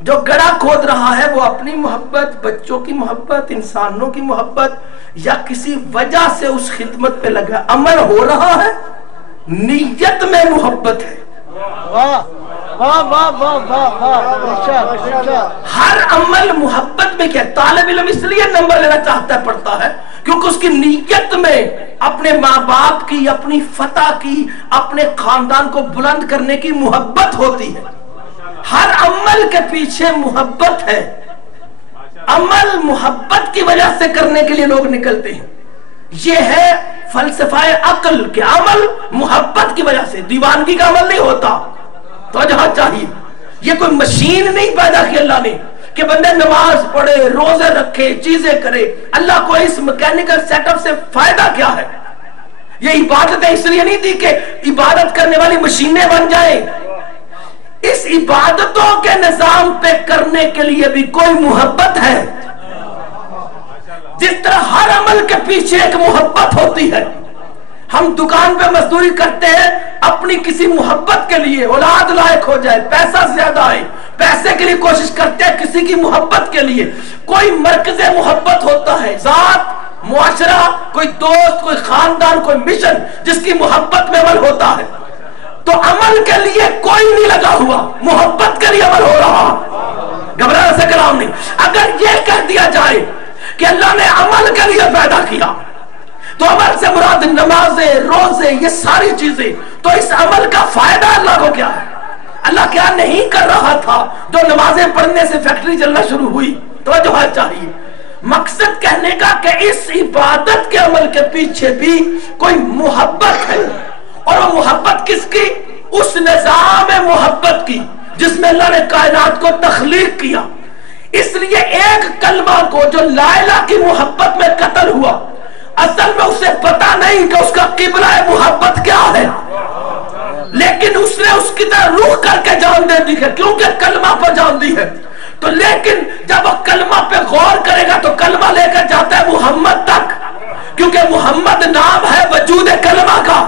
جو گڑھا کھود رہا ہے وہ اپنی محبت، بچوں کی محبت، انسانوں کی محبت یا کسی وجہ سے اس خدمت پہ لگا، عمل ہو رہا ہے، نیت میں محبت ہے۔ ہر عمل محبت میں کیا؟ طالب علم اس لیے نمبر لینا چاہتا ہے، پڑھتا ہے کیونکہ اس کی نیت میں اپنے ماں باپ کی، اپنی فتح کی، اپنے خاندان کو بلند کرنے کی محبت ہوتی ہے۔ ہر عمل کے پیچھے محبت ہے، عمل محبت کی وجہ سے کرنے کے لیے لوگ نکلتے ہیں۔ یہ ہے فلسفہ عقل کہ عمل محبت کی وجہ سے، دیوانگی کا عمل نہیں ہوتا۔ تو جہاں چاہیے، یہ کوئی مشین نہیں پیدا کی اللہ نے کہ بندے نماز پڑھے، روزے رکھے، چیزیں کرے۔ اللہ کو اس میکینیکل سیٹ اپ سے فائدہ کیا ہے؟ یہ عبادتیں اس لیے نہیں دی کہ عبادت کرنے والی مشینیں بن جائیں، اس عبادتوں کے نظام پہ کرنے کے لیے بھی کوئی محبت ہے۔ جس طرح ہر عمل کے پیچھے ایک محبت ہوتی ہے۔ ہم دکان پہ مزدوری کرتے ہیں اپنی کسی محبت کے لیے، اولاد لائق ہو جائے، پیسہ زیادہ آئے، پیسے کے لیے کوشش کرتے ہیں کسی کی محبت کے لیے۔ کوئی مرکز محبت ہوتا ہے، ذات، معاشرہ، کوئی دوست، کوئی خاندان، کوئی مشن جس کی محبت میں عمل ہوتا ہے۔ تو عمل کے لیے کوئی نہیں لگا ہوا، محبت کے لیے عمل ہو رہا، گھبرانے سے کلام نہیں۔ اگر یہ کہہ دیا جائے کہ اللہ نے عمل کے لیے پیدا کیا تو عمل سے مراد نمازیں، روزے، یہ ساری چیزیں، تو اس عمل کا فائدہ اللہ کو کیا ہے؟ اللہ کیا نہیں کر رہا تھا جو نمازیں پڑھنے سے فیکٹری چلنا شروع ہوئی؟ توجہ چاہیے۔ مقصد کہنے کا کہ اس عبادت کے عمل کے پیچھے بھی کوئی محبت ہے، اور وہ محبت کس کی؟ اس نظام محبت کی جس میں اللہ نے کائنات کو تخلیق کیا۔ اس لیے ایک کلمہ کو جو لا الہ کی محبت میں قتل ہوا، اصل میں اسے پتا نہیں کہ اس کا قبلہ محبت کیا ہے، لیکن اس نے اس کی طرح روح کر کے جان دے دی ہے کیونکہ کلمہ پر جان دی ہے۔ تو لیکن جب وہ کلمہ پہ غور کرے گا تو کلمہ لے کر جاتا ہے محمد تک، کیونکہ محمد نام ہے وجود کلمہ کا۔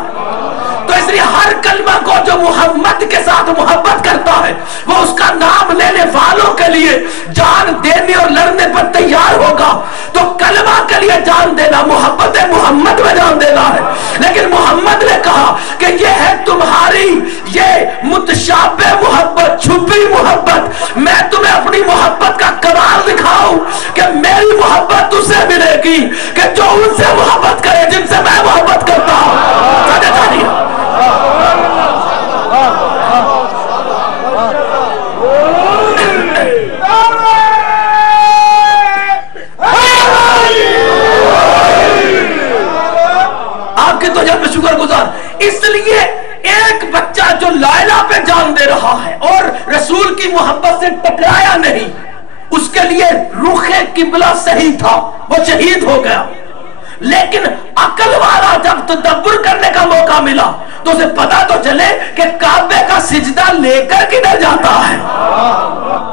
تو اس لیے ہر کلمہ کو جو محمد کے ساتھ محبت کرتا ہے وہ اس کا نام لینے والوں کے لیے جان دینے اور لڑنے پر تیار ہوگا۔ تو کلمہ کے لیے جان دینا محبت محمد میں جان دینا ہے، لیکن محمد نے کہا کہ یہ ہے تمہاری یہ متشابہ محبت، چھپی محبت۔ میں تمہیں اپنی محبت کا کمال دکھاؤں کہ میری محبت اسے ملے گی کہ جو ان سے محبت کرے جن سے میں محبت کرتا ہوں۔ آپ کی توجہ پہ شکر گزار۔ اس لیے ایک بچہ جو لا الہ پہ جان دے رہا ہے اور رسول کی محبت سے ٹکرایا نہیں، اس کے لیے رخ قبلہ صحیح تھا، وہ شہید ہو گیا۔ لیکن عقل والا جب تدبر کرنے کا موقع ملا تو اسے پتا تو چلے کہ کعبے کا سجدہ لے کر کدھر جاتا ہے،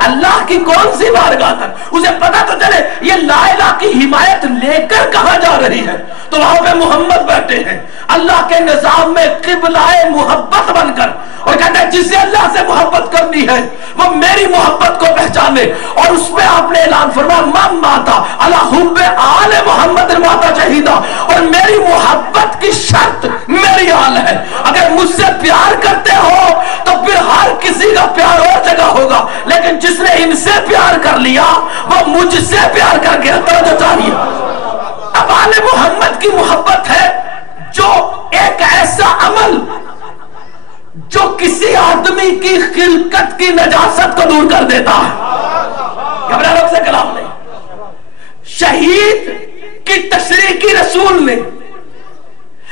اللہ کی کون سی بارگاہ تک۔ اسے پتا تو چلے یہ لا الہ کی حمایت لے کر کہاں جا رہی ہے۔ تو وہاں پہ محمد بیٹھے ہیں اللہ کے نظام میں قبلہ محبت بن کر، اور کہتے ہیں جسے اللہ سے محبت کرنی ہے وہ میری محبت کو پہچانے، اور اس میں آپ نے اعلان فرمایا من ماتا علی حب آل محمد ماتا شہیدا، اور میری محبت کی شرط میری آل ہے، اگر مجھ سے پیار کرتے ہو تو پھر ہر کسی کا پیار اور جگہ ہوگا، لیکن جس نے ان سے پیار کر لیا وہ مجھ سے پیار کر گیا۔ توجہ چاہیے، اب آل محمد کی محبت ہے جو ایک ایسا عمل جو کسی آدمی کی خلقت کی نجاست کو دور کر دیتا ہے۔ گھبرا لوگ سے کلام نہیں، شہید کی تشریح کی رسول نے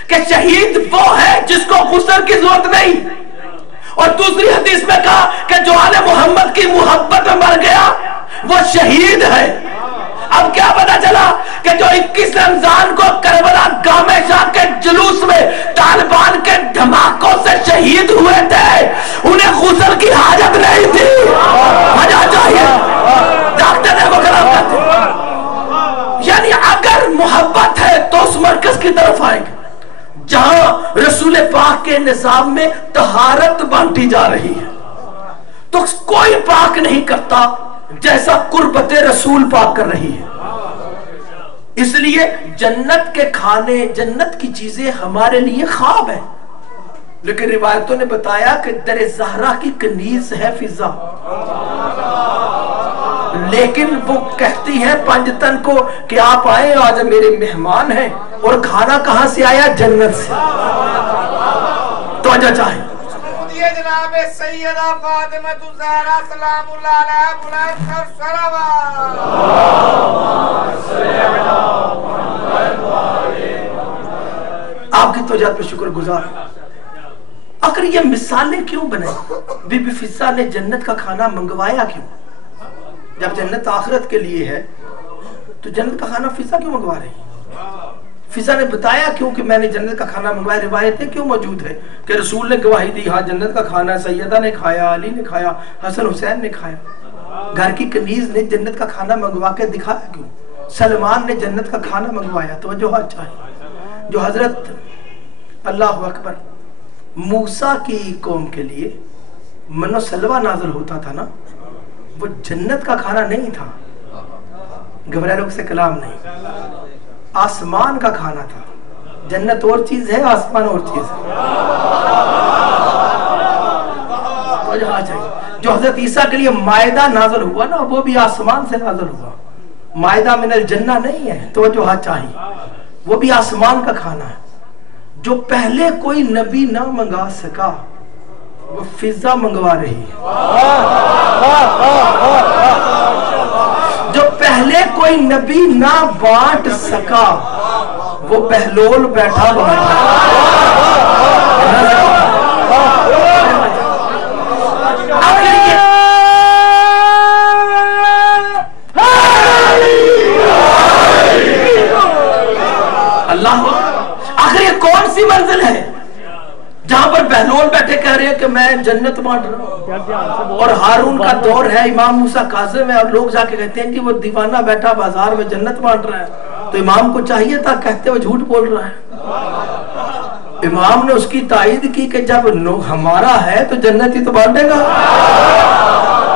کہ شہید وہ ہے جس کو غسل کی ضرورت نہیں، اور دوسری حدیث میں کہا کہ جو آل محمد کی محبت میں مر گیا وہ شہید ہے۔ اب کیا پتا چلا کہ جو 21 رمضان کو کربلا گامے شاہ کے جلوس میں طالبان کے دھماکوں سے شہید ہوئے تھے، انہیں غسل کی حاجت نہیں تھی، وجہ چاہیے ڈاکٹر نے مقرر کرتے۔ یعنی اگر محبت ہے تو اس مرکز کی طرف آئے گا جہاں رسول پاک کے نظام میں طہارت بانٹی جا رہی ہے، تو کوئی پاک نہیں کرتا جیسا قربت رسول پاک کر رہی ہے۔ اس لیے جنت کے کھانے، جنت کی چیزیں ہمارے لیے خواب ہیں، لیکن روایتوں نے بتایا کہ در زہرا کی کنیز ہے فضا، لیکن وہ کہتی ہے پنجتن کو کہ آپ آئے آج میرے مہمان ہیں، اور کھانا کہاں سے آیا؟ جنت سے۔ تو آجا چاہے جناب سیدہ فاطمہ الزہرا سلام اللہ علیہ بلند کر صلوات۔ آپ کی توجہ پہ شکر گزار۔ آخر یہ مثالیں کیوں بنائیں؟ بی بی فضہ نے جنت کا کھانا منگوایا کیوں؟ جب جنت آخرت کے لیے ہے تو جنت کا کھانا فضہ کیوں منگوا رہی ہے؟ فضہ نے بتایا کیوں کہ میں نے جنت کا کھانا منگوایا، روایتیں کیوں موجود ہے کہ رسول نے گواہی دی ہاں جنت کا کھانا سیدہ نے کھایا، علی نے کھایا، حسن حسین نے کھایا۔ گھر کی کنیز نے جنت کا کھانا منگوا کے دکھایا کیوں؟ سلمان نے جنت کا کھانا منگوایا۔ توجہ چاہیے، جو حضرت اللہ اکبر موسیٰ کی قوم کے لیے من و سلوہ نازل ہوتا تھا نا، وہ جنت کا کھانا نہیں تھا، گھبرائے لوگ سے کلام نہیں، آسمان کا کھانا تھا۔ جنت اور چیز ہے، آسمان اور چیز ہے۔ تو جہاں چاہیے جو حضرت عیسیٰ کے لیے مائدہ نازل ہوا نا، وہ بھی آسمان سے نازل ہوا، مائدہ من الجنہ نہیں ہے۔ تو جو چاہیے وہ بھی آسمان کا کھانا ہے، جو پہلے کوئی نبی نہ منگا سکا وہ فضہ منگوا رہی ہے، جو پہلے کوئی نبی نہ بانٹ سکا وہ بہلول بیٹھا بانٹ اللہ۔ آخر یہ کون سی منزل ہے جہاں پر بہلول بیٹھے کہہ رہے ہیں کہ میں جنت بانٹ رہا ہوں، اور ہارون کا دور ہے، امام موسیٰ کاظم ہے، اور لوگ جا کے کہتے ہیں کہ وہ دیوانہ بیٹھا بازار میں جنت بانٹ رہا ہے، تو امام کو چاہیے تھا، کہتے وہ جھوٹ بول رہا ہے۔ امام نے اس کی تائید کی کہ جب ہمارا ہے تو جنت ہی تو بانٹے گا۔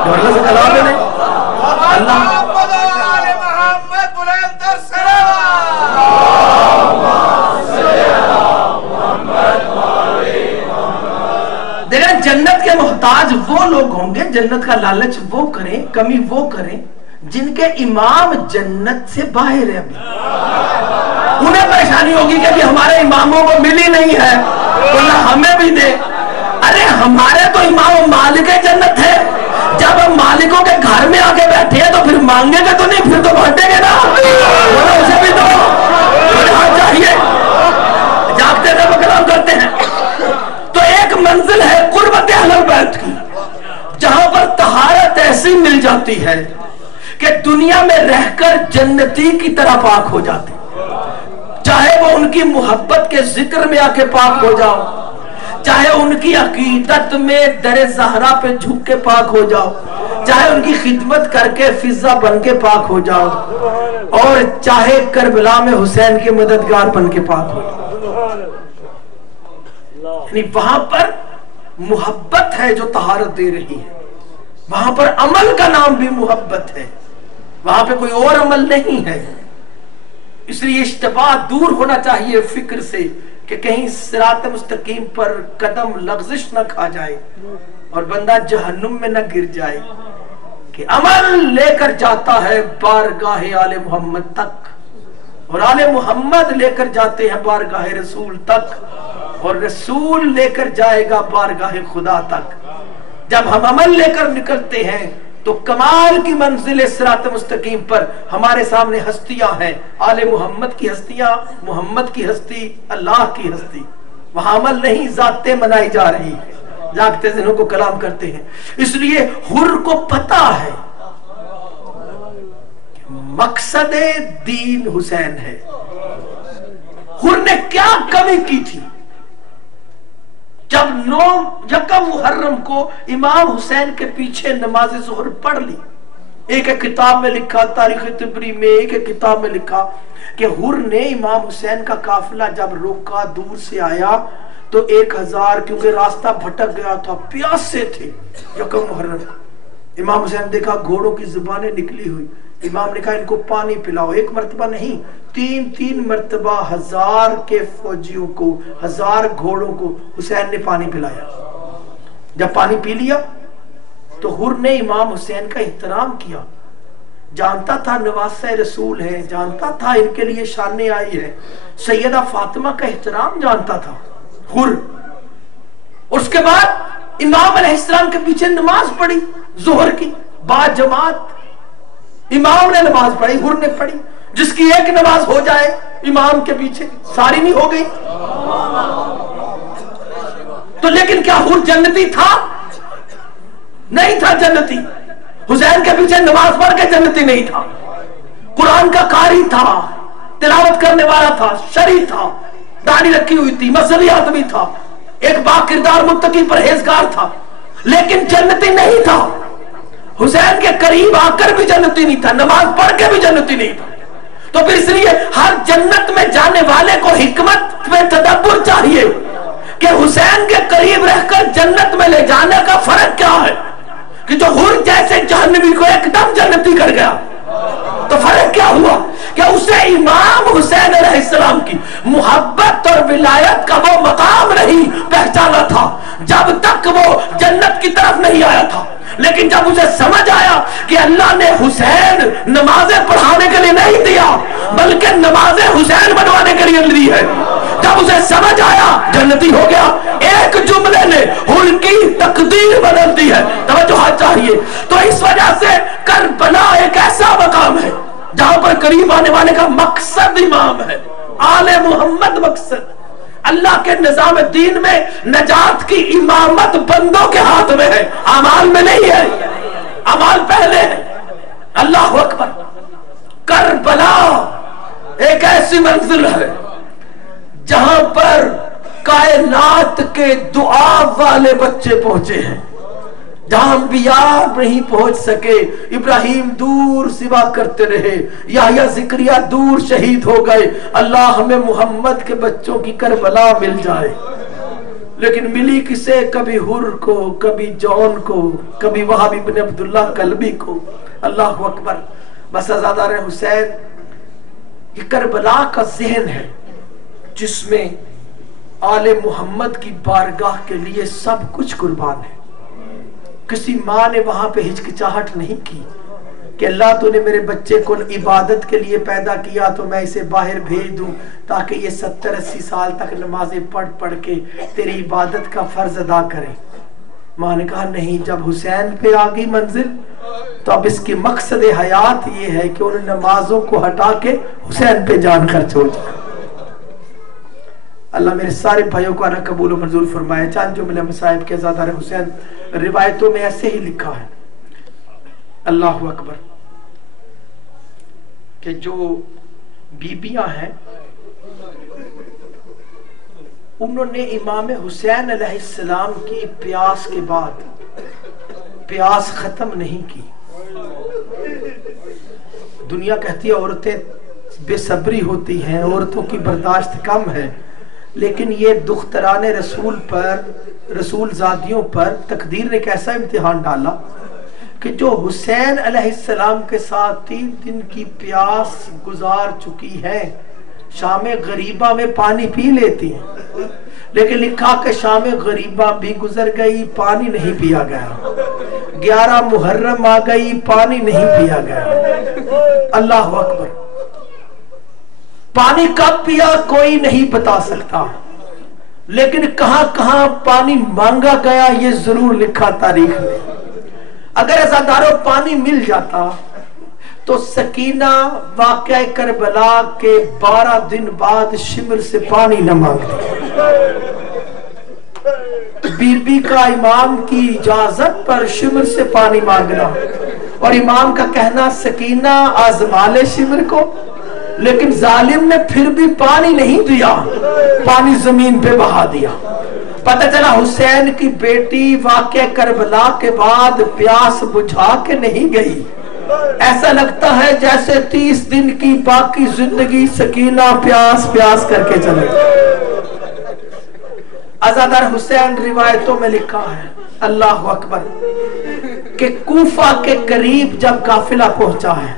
اللہ سے کلام ہے اللہ جنت کے محتاج وہ لوگ ہوں گے، جنت کا لالچ وہ کریں، کمی وہ کریں جن کے امام جنت سے باہر ہے۔ ابھی انہیں پریشانی ہوگی کہ ہمارے اماموں کو ملی نہیں ہے، اللہ ہمیں بھی دے۔ ارے ہمارے تو امام مالک جنت ہے، جب ہم مالکوں کے گھر میں آگے بیٹھے ہیں تو پھر مانگیں گے تو نہیں، پھر تو بانٹیں گے نا، اسے بھی دو۔ چاہیے جاگتے تھے وہ کلام کرتے ہیں۔ تو ایک منزل ہے قربت اہل بیت کی، جہاں پر طہارت ایسی مل جاتی ہے کہ دنیا میں رہ کر جنتی کی طرح پاک ہو جاتے، چاہے وہ ان کی محبت کے ذکر میں آ کے پاک ہو جاؤ، چاہے ان کی عقیدت میں در زہرا پہ جھک کے پاک ہو جاؤ، چاہے ان کی خدمت کر کے فضا بن کے پاک ہو جاؤ، اور چاہے کربلا میں حسین کے مددگار بن کے پاک ہو جاؤ۔ یعنی وہاں پر محبت ہے جو طہارت دے رہی ہے، وہاں پر عمل کا نام بھی محبت ہے، وہاں پہ کوئی اور عمل نہیں ہے۔ اس لیے اشتباہ دور ہونا چاہیے فکر سے کہ کہیں صراط مستقیم پر قدم لغزش نہ کھا جائے اور بندہ جہنم میں نہ گر جائے، کہ عمل لے کر جاتا ہے بارگاہ آل محمد تک، اور آل محمد لے کر جاتے ہیں بارگاہ رسول تک، اور رسول لے کر جائے گا بارگاہ خدا تک۔ جب ہم عمل لے کر نکلتے ہیں تو کمال کی منزل صراط مستقیم پر ہمارے سامنے ہستیاں ہیں، آل محمد کی ہستیاں، محمد کی ہستی، اللہ کی ہستی۔ وہاں عمل نہیں، ذاتیں منائی جا رہی ہے، جاگتے ذہنوں کو کلام کرتے ہیں۔ اس لیے حر کو پتا ہے مقصد دین حسین ہے۔ حر نے کیا کمی کی تھی؟ جب 9 محرم کو امام حسین کے پیچھے نماز ظہر پڑھ لی، ایک کتاب میں لکھا، تاریخ طبری میں ایک کتاب میں لکھا کہ حر نے امام حسین کا قافلہ جب روکا، دور سے آیا تو 1000، کیونکہ راستہ بھٹک گیا تھا، پیاسے تھے 1 محرم کو۔ امام حسین دیکھا گھوڑوں کی زبانیں نکلی ہوئی، امام نے کہا ان کو پانی پلاؤ۔ 1 مرتبہ نہیں، 3 مرتبہ 1000 کے فوجیوں کو، 1000 گھوڑوں کو حسین نے پانی پلایا۔ جب پانی پی لیا تو حر نے امام حسین کا احترام کیا، جانتا تھا نواسہ رسول ہے، جانتا تھا ان کے لیے شانیں آئی ہے، سیدہ فاطمہ کا احترام جانتا تھا حر۔ اس کے بعد امام علیہ السلام کے پیچھے نماز پڑھی ظہر کی با جماعت، امام نے نماز پڑھی، حر نے پڑھی۔ جس کی ایک نماز ہو جائے امام کے پیچھے، ساری نہیں ہو گئی؟ تو لیکن کیا حر جنتی تھا؟ نہیں تھا جنتی۔ حسین کے پیچھے نماز پڑھ کے جنتی نہیں تھا، قرآن کا قاری تھا، تلاوت کرنے والا تھا، شریع تھا، داڑھی رکھی ہوئی تھی، مذہبی آدمی تھا، ایک با کردار متقی پرہیزگار تھا، لیکن جنتی نہیں تھا۔ حسین کے قریب آ کر بھی جنتی نہیں تھا، نماز پڑھ کے بھی جنتی نہیں تھا۔ تو پھر اس لیے ہر جنت میں جانے والے کو حکمت میں تدبر چاہیے کہ حسین کے قریب رہ کر جنت میں لے جانے کا فرق کیا ہے، کہ جو حر جیسے جہنمی کو ایک دم جنتی کر گیا، تو فرق کیا ہوا کہ اسے امام حسین علیہ السلام کی محبت اور ولایت کا وہ مقام نہیں پہچانا تھا جب تک وہ جنت کی طرف نہیں آیا تھا۔ لیکن جب اسے سمجھ آیا کہ اللہ نے حسین نمازیں پڑھانے کے لیے نہیں دیا بلکہ نمازیں حسین بنوانے کے لیے دی ہے، جب اسے سمجھ آیا جنتی ہو گیا۔ ایک جملے نے ان کی تقدیر بدل دی ہے، توجہ چاہیے۔ تو اس وجہ سے کربلا ایک ایسا مقام ہے جہاں پر قریب آنے والے کا مقصد امام ہے، آل محمد مقصد۔ اللہ کے نظام دین میں نجات کی امامت بندوں کے ہاتھ میں ہے، اعمال میں نہیں ہے، اعمال پہلے ہے۔ اللہ اکبر۔ کربلا ایک ایسی منزل ہے جہاں پر کائنات کے دعا والے بچے پہنچے ہیں، جہاں انبیاء نہیں پہنچ سکے۔ ابراہیم دور سوا کرتے رہے، یحییٰ زکریا دور شہید ہو گئے۔ اللہ ہمیں محمد کے بچوں کی کربلا مل جائے، لیکن ملی کسے؟ کبھی حر کو، کبھی جون کو، کبھی وہاب ابن عبداللہ کلبی کو۔ اللہ اکبر۔ بس ازادار حسین، یہ کربلا کا ذہن ہے جس میں آل محمد کی بارگاہ کے لیے سب کچھ قربان ہے۔ کسی ماں نے وہاں پہ ہچکچاہٹ نہیں کی کہ اللہ تو نے میرے بچے کو عبادت کے لیے پیدا کیا تو میں اسے باہر بھیج دوں تاکہ یہ 70-80 سال تک نمازیں پڑھ کے تیری عبادت کا فرض ادا کرے۔ ماں نے کہا نہیں، جب حسین پہ آگئی منزل تو اب اس کی مقصد حیات یہ ہے کہ ان نمازوں کو ہٹا کے حسین پہ جان خرچ ہو جائے۔ اللہ میرے سارے بھائیوں کو اللہ قبول و منظور فرمائے۔ چاند جو ملے مصائب کے ازادار حسین روایتوں میں ایسے ہی لکھا ہے، اللہ اکبر، کہ جو بیبیاں ہیں انہوں نے امام حسین علیہ السلام کی پیاس کے بعد پیاس ختم نہیں کی. دنیا کہتی ہے عورتیں بے صبری ہوتی ہیں، عورتوں کی برداشت کم ہے، لیکن یہ دختران رسول پر، رسول زادیوں پر تقدیر نے کیسا امتحان ڈالا کہ جو حسین علیہ السلام کے ساتھ 3 دن کی پیاس گزار چکی ہے، شام غریبہ میں پانی پی لیتی ہیں، لیکن لکھا کہ شام غریبہ بھی گزر گئی، پانی نہیں پیا گیا. 11 محرم آ گئی، پانی نہیں پیا گیا. اللہ اکبر. پانی کب پیا کوئی نہیں بتا سکتا، لیکن کہاں کہاں پانی مانگا گیا یہ ضرور لکھا تاریخ میں. اگر عزاداروں پانی مل جاتا تو سکینہ واقعہ کربلا کے 12 دن بعد شمر سے پانی نہ مانگتی. بی بی کا امام کی اجازت پر شمر سے پانی مانگنا، اور امام کا کہنا سکینہ آزما لے شمر کو، لیکن ظالم نے پھر بھی پانی نہیں دیا، پانی زمین پہ بہا دیا. پتہ چلا حسین کی بیٹی واقعہ کربلا کے بعد پیاس بجھا کے نہیں گئی. ایسا لگتا ہے جیسے 30 دن کی باقی زندگی سکینہ پیاس پیاس کر کے چلے. عزادار حسین روایتوں میں لکھا ہے، اللہ اکبر، کہ کوفہ کے قریب جب قافلہ پہنچا ہے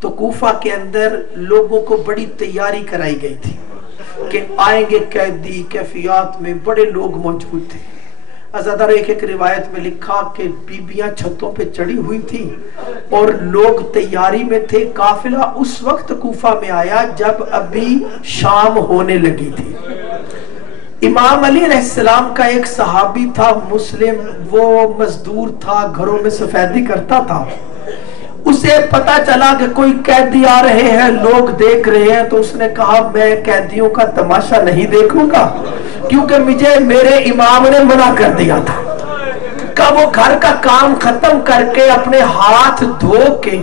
تو کوفہ کے اندر لوگوں کو بڑی تیاری کرائی گئی تھی کہ آئیں گے قیدی. کیفیات میں بڑے لوگ موجود تھے. عزادار ایک روایت میں لکھا کہ بیبیاں چھتوں پہ چڑھی ہوئی تھی اور لوگ تیاری میں تھے. قافلہ اس وقت کوفہ میں آیا جب ابھی شام ہونے لگی تھی. امام علی علیہ السلام کا ایک صحابی تھا مسلم، وہ مزدور تھا، گھروں میں سفیدی کرتا تھا. اسے پتا چلا کہ کوئی قیدی آ رہے ہیں، لوگ دیکھ رہے ہیں، تو اس نے کہا میں قیدیوں کا تماشا نہیں دیکھوں گا، کیونکہ مجھے میرے امام نے منع کر دیا تھا. کہ وہ گھر کا کام ختم کر کے اپنے ہاتھ دھو کے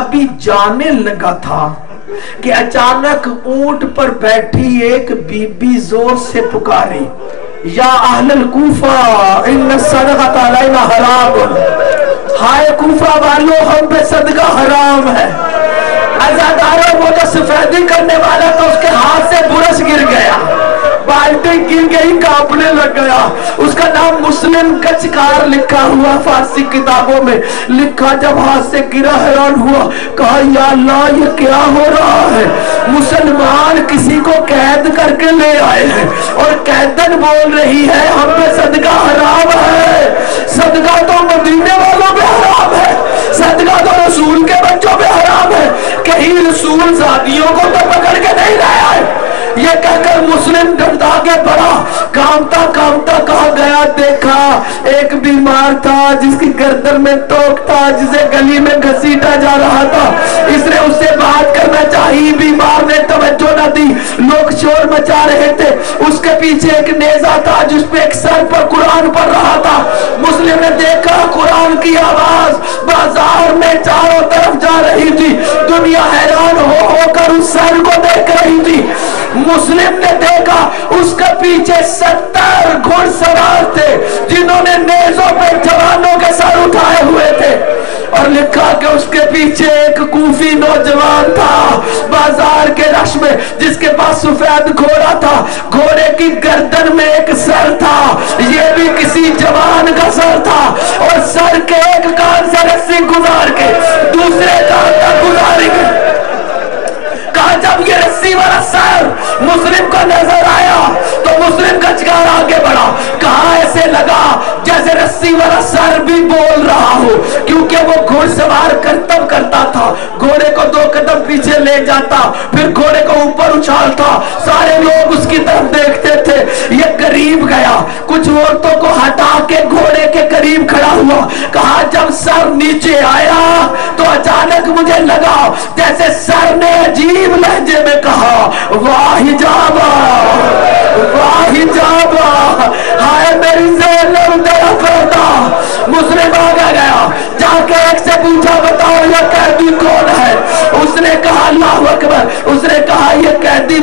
ابھی جانے لگا تھا کہ اچانک اونٹ پر بیٹھی ایک بی بی زور سے پکاری، یا اہل الکوفہ ان الصدقۃ علینا حرام. ہائے کوفہ والو، ہم پہ صدقہ حرام ہے. عزاداروں وہ تو سفیدی کرنے والا تو اس کے ہاتھ سے برش گر گیا، بالٹی گر گئی، کانپنے لگ گیا. اس کا نام مسلم کچکار لکھا ہوا فارسی کتابوں میں لکھا. جب ہاتھ سے گرا حیران ہوا، کہا یا اللہ یہ کیا ہو رہا ہے؟ مسلمان کسی کو قید کر کے لے آئے ہیں اور قیدن بول رہی ہے ہم پہ صدقہ حرام ہے. صدقہ تو مدینے والوں پہ حرام ہے، صدقہ تو رسول کے بچوں پہ حرام ہے. کہیں رسول زادیوں کو تو پکڑ کے نہیں لایا ہے. یہ کہہ کر مسلم ڈنڈا کے پڑا، کامتا کامتا کہا گیا، دیکھا ایک بیمار تھا جس کی گردن میں توک تھا، جسے گلی میں گھسیٹا جا رہا تھا. اس نے اس سے بات کرنا چاہی، بیمار نے توجہ نہ دی، لوگ شور مچا رہے تھے. اس کے پیچھے ایک نیزہ تھا جس پہ ایک سر پر قرآن پڑھ رہا تھا. مسلم نے دیکھا قرآن کی آواز بازار میں چاروں طرف جا رہی تھی. دنیا حیران ہو کر اس سر کو دیکھ رہی تھی. مسلم نے دیکھا اس کے پیچھے 70 گھڑ سوار تھے جنہوں نے نیزوں پہ جوانوں کے سر اٹھائے ہوئے تھے، اور لکھا کہ اس کے پیچھے ایک کوفی نوجوان تھا بازار کے رش میں جس کے پاس سفید گھوڑا تھا. گھوڑے کی گردن میں ایک سر تھا، یہ بھی کسی جوان کا سر تھا، اور سر کے ایک کان سے رسی گزار کے دوسرے کان تک گزاری گئی. کہا جب یہ رسی والا سر مسلم کو نظر آیا تو مسلم کا چکار آگے بڑھا. کہا ایسے لگا جیسے رسی والا سر بھی بول رہا ہو، کیونکہ وہ گھوڑ سوار کرتب کرتا تھا. گھوڑے کو 2 قدم پیچھے لے جاتا، پھر گھوڑے کو اوپر اچھالتا. سارے لوگ اس کی طرف دیکھتے تھے. یہ قریب گیا، کچھ عورتوں کو ہٹا کے گھوڑے کے قریب کھڑا ہوا. کہا جب سر نیچے آیا تو اچانک مجھے لگا جیسے سر نے عجیب لہجے میں کہا واہ جابا واہ جابا، ہائے میری زینب تیرا پردہ. مسلم آگے گیا، جا کے ایک سے پوچھا بتاؤ یہ قیدی کون ہے؟ اس نے کہا اللہ اکبر. اس نے کہا یہ قیدی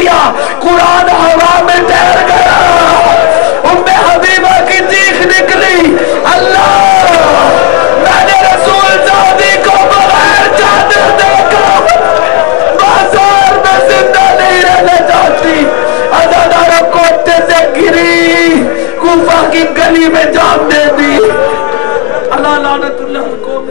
گیا, قرآن ہوا میں ٹھہر گیا. حبیبہ کی چیخ نکلی, اللہ میں نے رسول سعودی کو بغیر چادر دیکھا, بازار میں زندہ نہیں رہنا چاہتی. ازادارہ کوٹے سے گری, کوفہ کی گلی میں جان دے دی. اللہ لعنت اللہ کو